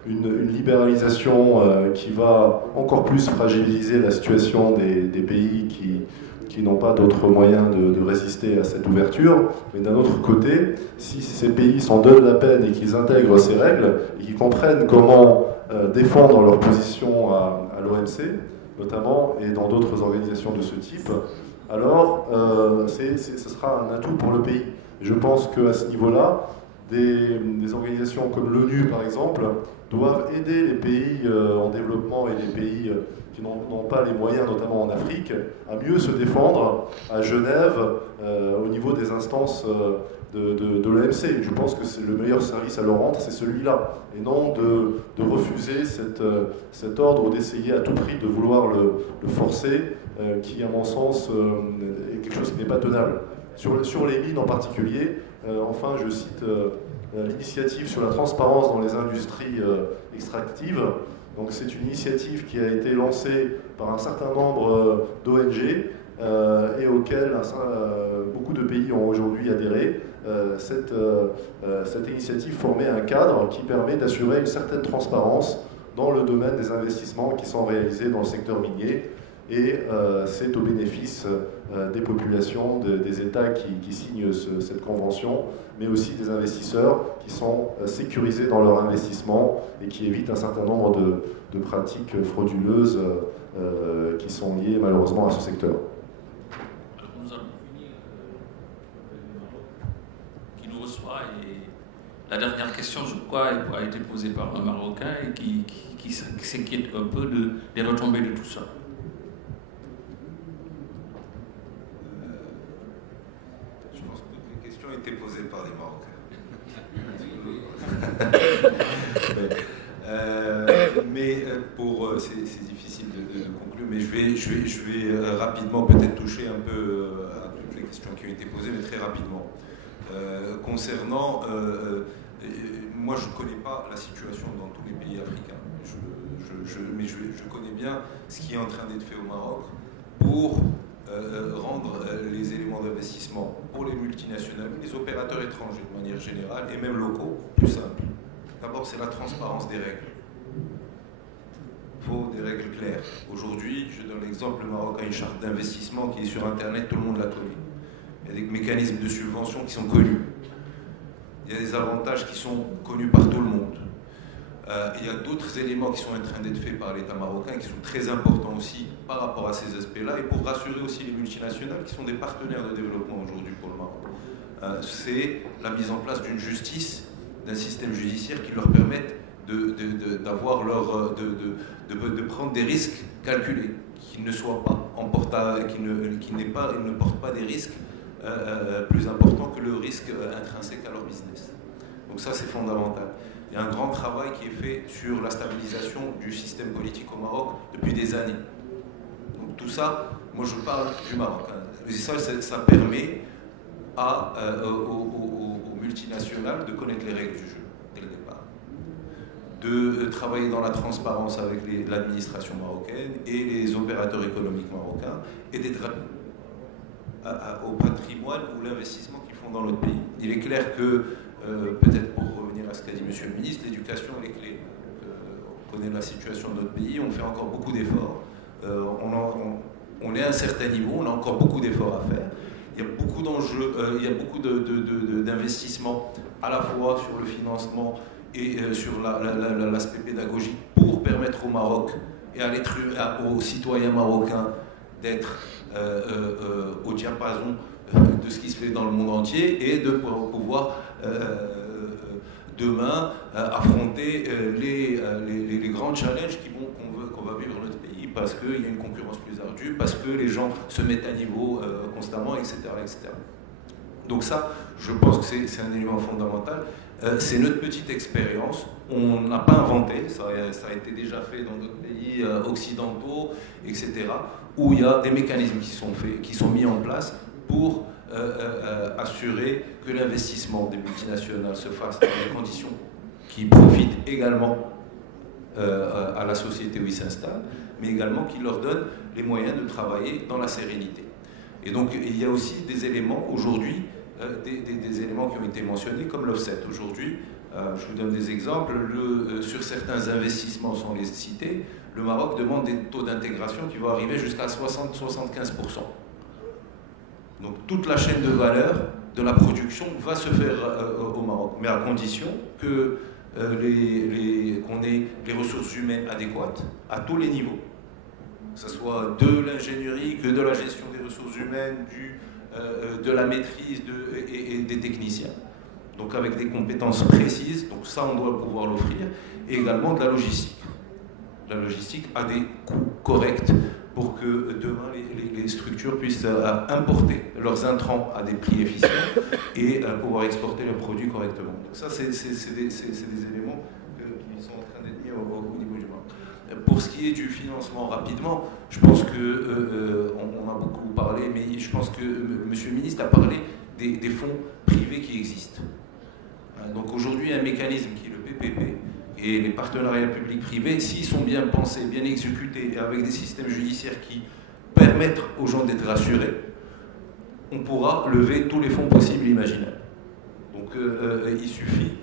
une libéralisation qui va encore plus fragiliser la situation des pays qui n'ont pas d'autres moyens de résister à cette ouverture. Mais d'un autre côté, si ces pays s'en donnent la peine et qu'ils intègrent ces règles, et qu'ils comprennent comment défendre leur position à l'OMC, notamment, et dans d'autres organisations de ce type, alors ce sera un atout pour le pays. Je pense qu'à ce niveau-là, des organisations comme l'ONU, par exemple, doivent aider les pays en développement et les pays qui n'ont pas les moyens, notamment en Afrique, à mieux se défendre à Genève au niveau des instances de l'OMC. Je pense que c'est le meilleur service à leur rendre, c'est celui-là, et non de refuser cet ordre ou d'essayer à tout prix de vouloir le forcer, qui, à mon sens, est quelque chose qui n'est pas tenable. Sur les mines en particulier, enfin, je cite l'initiative sur la transparence dans les industries extractives. Donc c'est une initiative qui a été lancée par un certain nombre d'ONG et auquel beaucoup de pays ont aujourd'hui adhéré. Cette initiative formait un cadre qui permet d'assurer une certaine transparence dans le domaine des investissements qui sont réalisés dans le secteur minier. Et c'est au bénéfice des populations, des États qui signent cette convention, mais aussi des investisseurs qui sont sécurisés dans leur investissement et qui évitent un certain nombre de pratiques frauduleuses qui sont liées malheureusement à ce secteur. Alors nous allons finir qui nous reçoit, et la dernière question, je crois, a été posée par un Marocain et qui s'inquiète un peu des retombées de tout ça. Été posée par les Marocains. C'est difficile de conclure, mais je vais rapidement peut-être toucher un peu à toutes les questions qui ont été posées, mais très rapidement. Concernant, moi je ne connais pas la situation dans tous les pays africains, mais je connais bien ce qui est en train d'être fait au Maroc pour rendre les éléments d'investissement pour les multinationales, les opérateurs étrangers de manière générale et même locaux, plus simples. D'abord, c'est la transparence des règles. Il faut des règles claires. Aujourd'hui, je donne l'exemple, le Maroc a une charte d'investissement qui est sur Internet, tout le monde la connaît. Il y a des mécanismes de subvention qui sont connus. Il y a des avantages qui sont connus par tout le monde. Il y a d'autres éléments qui sont en train d'être faits par l'État marocain qui sont très importants aussi par rapport à ces aspects-là et pour rassurer aussi les multinationales qui sont des partenaires de développement aujourd'hui pour le Maroc. C'est la mise en place d'une justice, d'un système judiciaire qui leur permette d'avoir de prendre des risques calculés, qui ne soient pas qui ne portent pas des risques plus importants que le risque intrinsèque à leur business. Donc ça, c'est fondamental. Il y a un grand travail qui est fait sur la stabilisation du système politique au Maroc depuis des années. Donc tout ça, moi je parle du Maroc. Et ça permet aux multinationales de connaître les règles du jeu dès le départ, de travailler dans la transparence avec l'administration marocaine et les opérateurs économiques marocains et d'être au patrimoine ou l'investissement qu'ils font dans notre pays. Il est clair que, peut-être pour revenir à ce qu'a dit Monsieur le Ministre, l'éducation est clé. On connaît la situation de notre pays, on fait encore beaucoup d'efforts. On est à un certain niveau, on a encore beaucoup d'efforts à faire. Il y a beaucoup d'enjeux, il y a beaucoup d'investissements à la fois sur le financement et sur l'aspect pédagogique pour permettre au Maroc et aux citoyens marocains d'être au diapason de ce qui se fait dans le monde entier et de pouvoir demain affronter les grands challenges qu'on va vivre dans notre pays parce qu'il y a une concurrence plus ardue, parce que les gens se mettent à niveau constamment, etc., etc. Donc ça, je pense que c'est un élément fondamental. C'est notre petite expérience, on n'a pas inventé, ça a été déjà fait dans d'autres pays occidentaux, etc., où il y a des mécanismes qui sont mis en place pour assurer que l'investissement des multinationales se fasse dans des conditions qui profitent également à la société où ils s'installent, mais également qui leur donnent les moyens de travailler dans la sérénité. Et donc il y a aussi des éléments aujourd'hui, des éléments qui ont été mentionnés comme l'offset. Aujourd'hui, je vous donne des exemples, sur certains investissements sans les citer, le Maroc demande des taux d'intégration qui vont arriver jusqu'à 60-75%. Donc toute la chaîne de valeur de la production va se faire au Maroc, mais à condition que qu'on ait les ressources humaines adéquates à tous les niveaux, que ce soit de l'ingénierie, que de la gestion des ressources humaines, de la maîtrise et des techniciens. donc avec des compétences précises, donc ça on doit pouvoir l'offrir, et également de la logistique. La logistique a des coûts corrects pour que demain les structures puissent importer leurs intrants à des prix efficients et pouvoir exporter leurs produits correctement. Donc ça, c'est des éléments qui sont en train d'être mis au niveau du marché. Pour ce qui est du financement rapidement, je pense que on a beaucoup parlé, mais je pense que Monsieur le ministre a parlé des fonds privés qui existent. Donc aujourd'hui, un mécanisme qui est le PPP, et les partenariats publics-privés, s'ils sont bien pensés, bien exécutés, et avec des systèmes judiciaires qui permettent aux gens d'être rassurés, on pourra lever tous les fonds possibles et imaginables. Donc il suffit,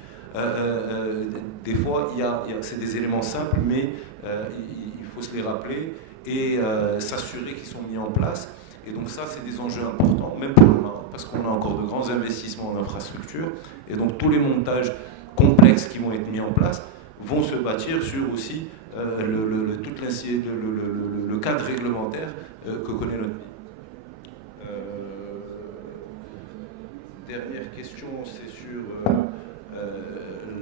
des fois, c'est des éléments simples, mais il faut se les rappeler et s'assurer qu'ils sont mis en place. Et donc ça, c'est des enjeux importants, même pour le Maroc, parce qu'on a encore de grands investissements en infrastructure, et donc tous les montages complexes qui vont être mis en place vont se bâtir sur aussi le cadre réglementaire que connaît notre pays. Dernière question, c'est sur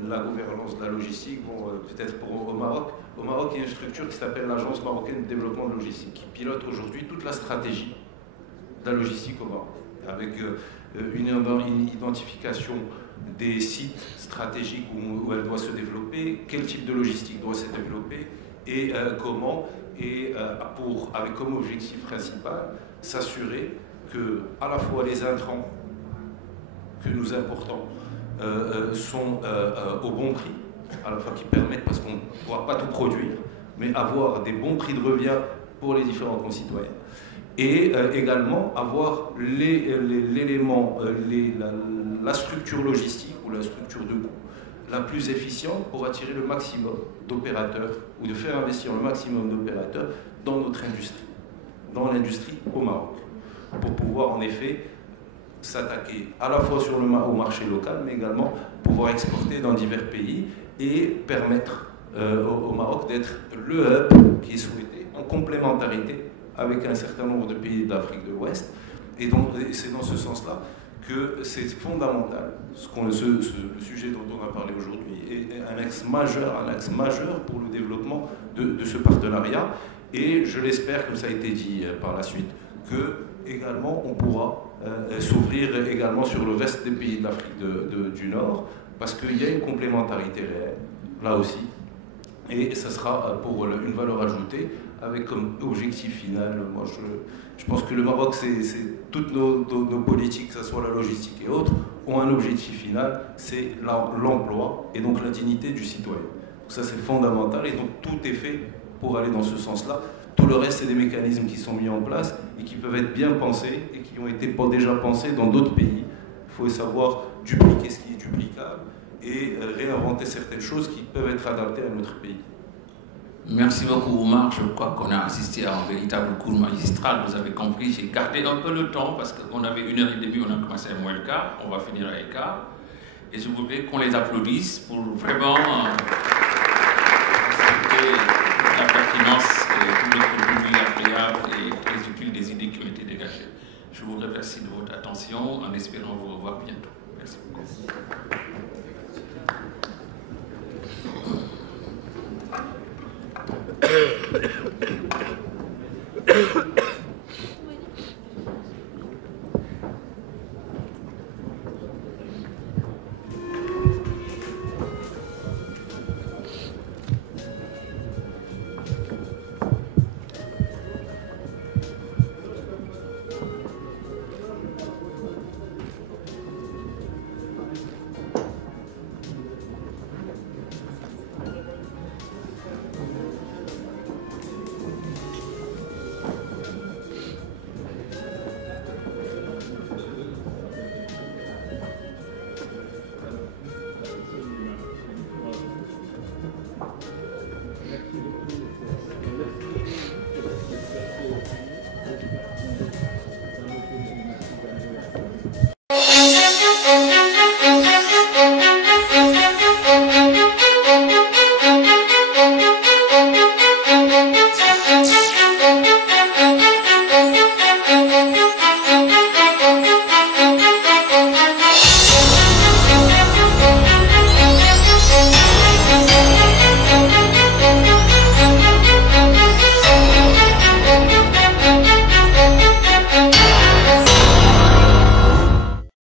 la gouvernance de la logistique. Bon, peut-être au Maroc. Au Maroc, il y a une structure qui s'appelle l'Agence marocaine de développement de logistique, qui pilote aujourd'hui toute la stratégie de la logistique au Maroc, avec une identification des sites stratégiques où elle doit se développer, quel type de logistique doit se développer et comment, et avec comme objectif principal s'assurer que à la fois les intrants que nous importons sont au bon prix, à la fois qui permettent, parce qu'on ne pourra pas tout produire, mais avoir des bons prix de revient pour les différents concitoyens. Et également avoir l'élément, la structure logistique ou la structure de coût la plus efficiente pour attirer le maximum d'opérateurs ou de faire investir le maximum d'opérateurs dans notre industrie, dans l'industrie au Maroc, pour pouvoir en effet s'attaquer à la fois au marché local, mais également pouvoir exporter dans divers pays et permettre au Maroc d'être le hub qui est souhaité en complémentarité avec un certain nombre de pays d'Afrique de l'Ouest. Et donc, c'est dans ce sens-là que c'est fondamental. Le sujet dont on a parlé aujourd'hui est un axe majeur pour le développement de ce partenariat. Et je l'espère, comme ça a été dit par la suite, que également on pourra s'ouvrir également sur le reste des pays de l'Afrique du Nord, parce qu'il y a une complémentarité réelle, là aussi. Et ça sera pour une valeur ajoutée, avec comme objectif final, moi je pense que le Maroc, toutes nos politiques, que ce soit la logistique et autres, ont un objectif final, c'est l'emploi et donc la dignité du citoyen. Donc ça c'est fondamental et donc tout est fait pour aller dans ce sens-là. Tout le reste, c'est des mécanismes qui sont mis en place et qui peuvent être bien pensés et qui ont été déjà pensés dans d'autres pays. Il faut savoir dupliquer ce qui est duplicable et réinventer certaines choses qui peuvent être adaptées à notre pays. Merci beaucoup Omar, je crois qu'on a assisté à un véritable cours magistral, vous avez compris, j'ai gardé un peu le temps parce qu'on avait 1h30, on a commencé à moins le quart, on va finir à quart. Et je voudrais qu'on les applaudisse pour vraiment la pertinence et tout le contenu agréable et très utile des idées qui ont été dégagées. Je vous remercie de votre attention en espérant vous revoir bientôt. Merci beaucoup.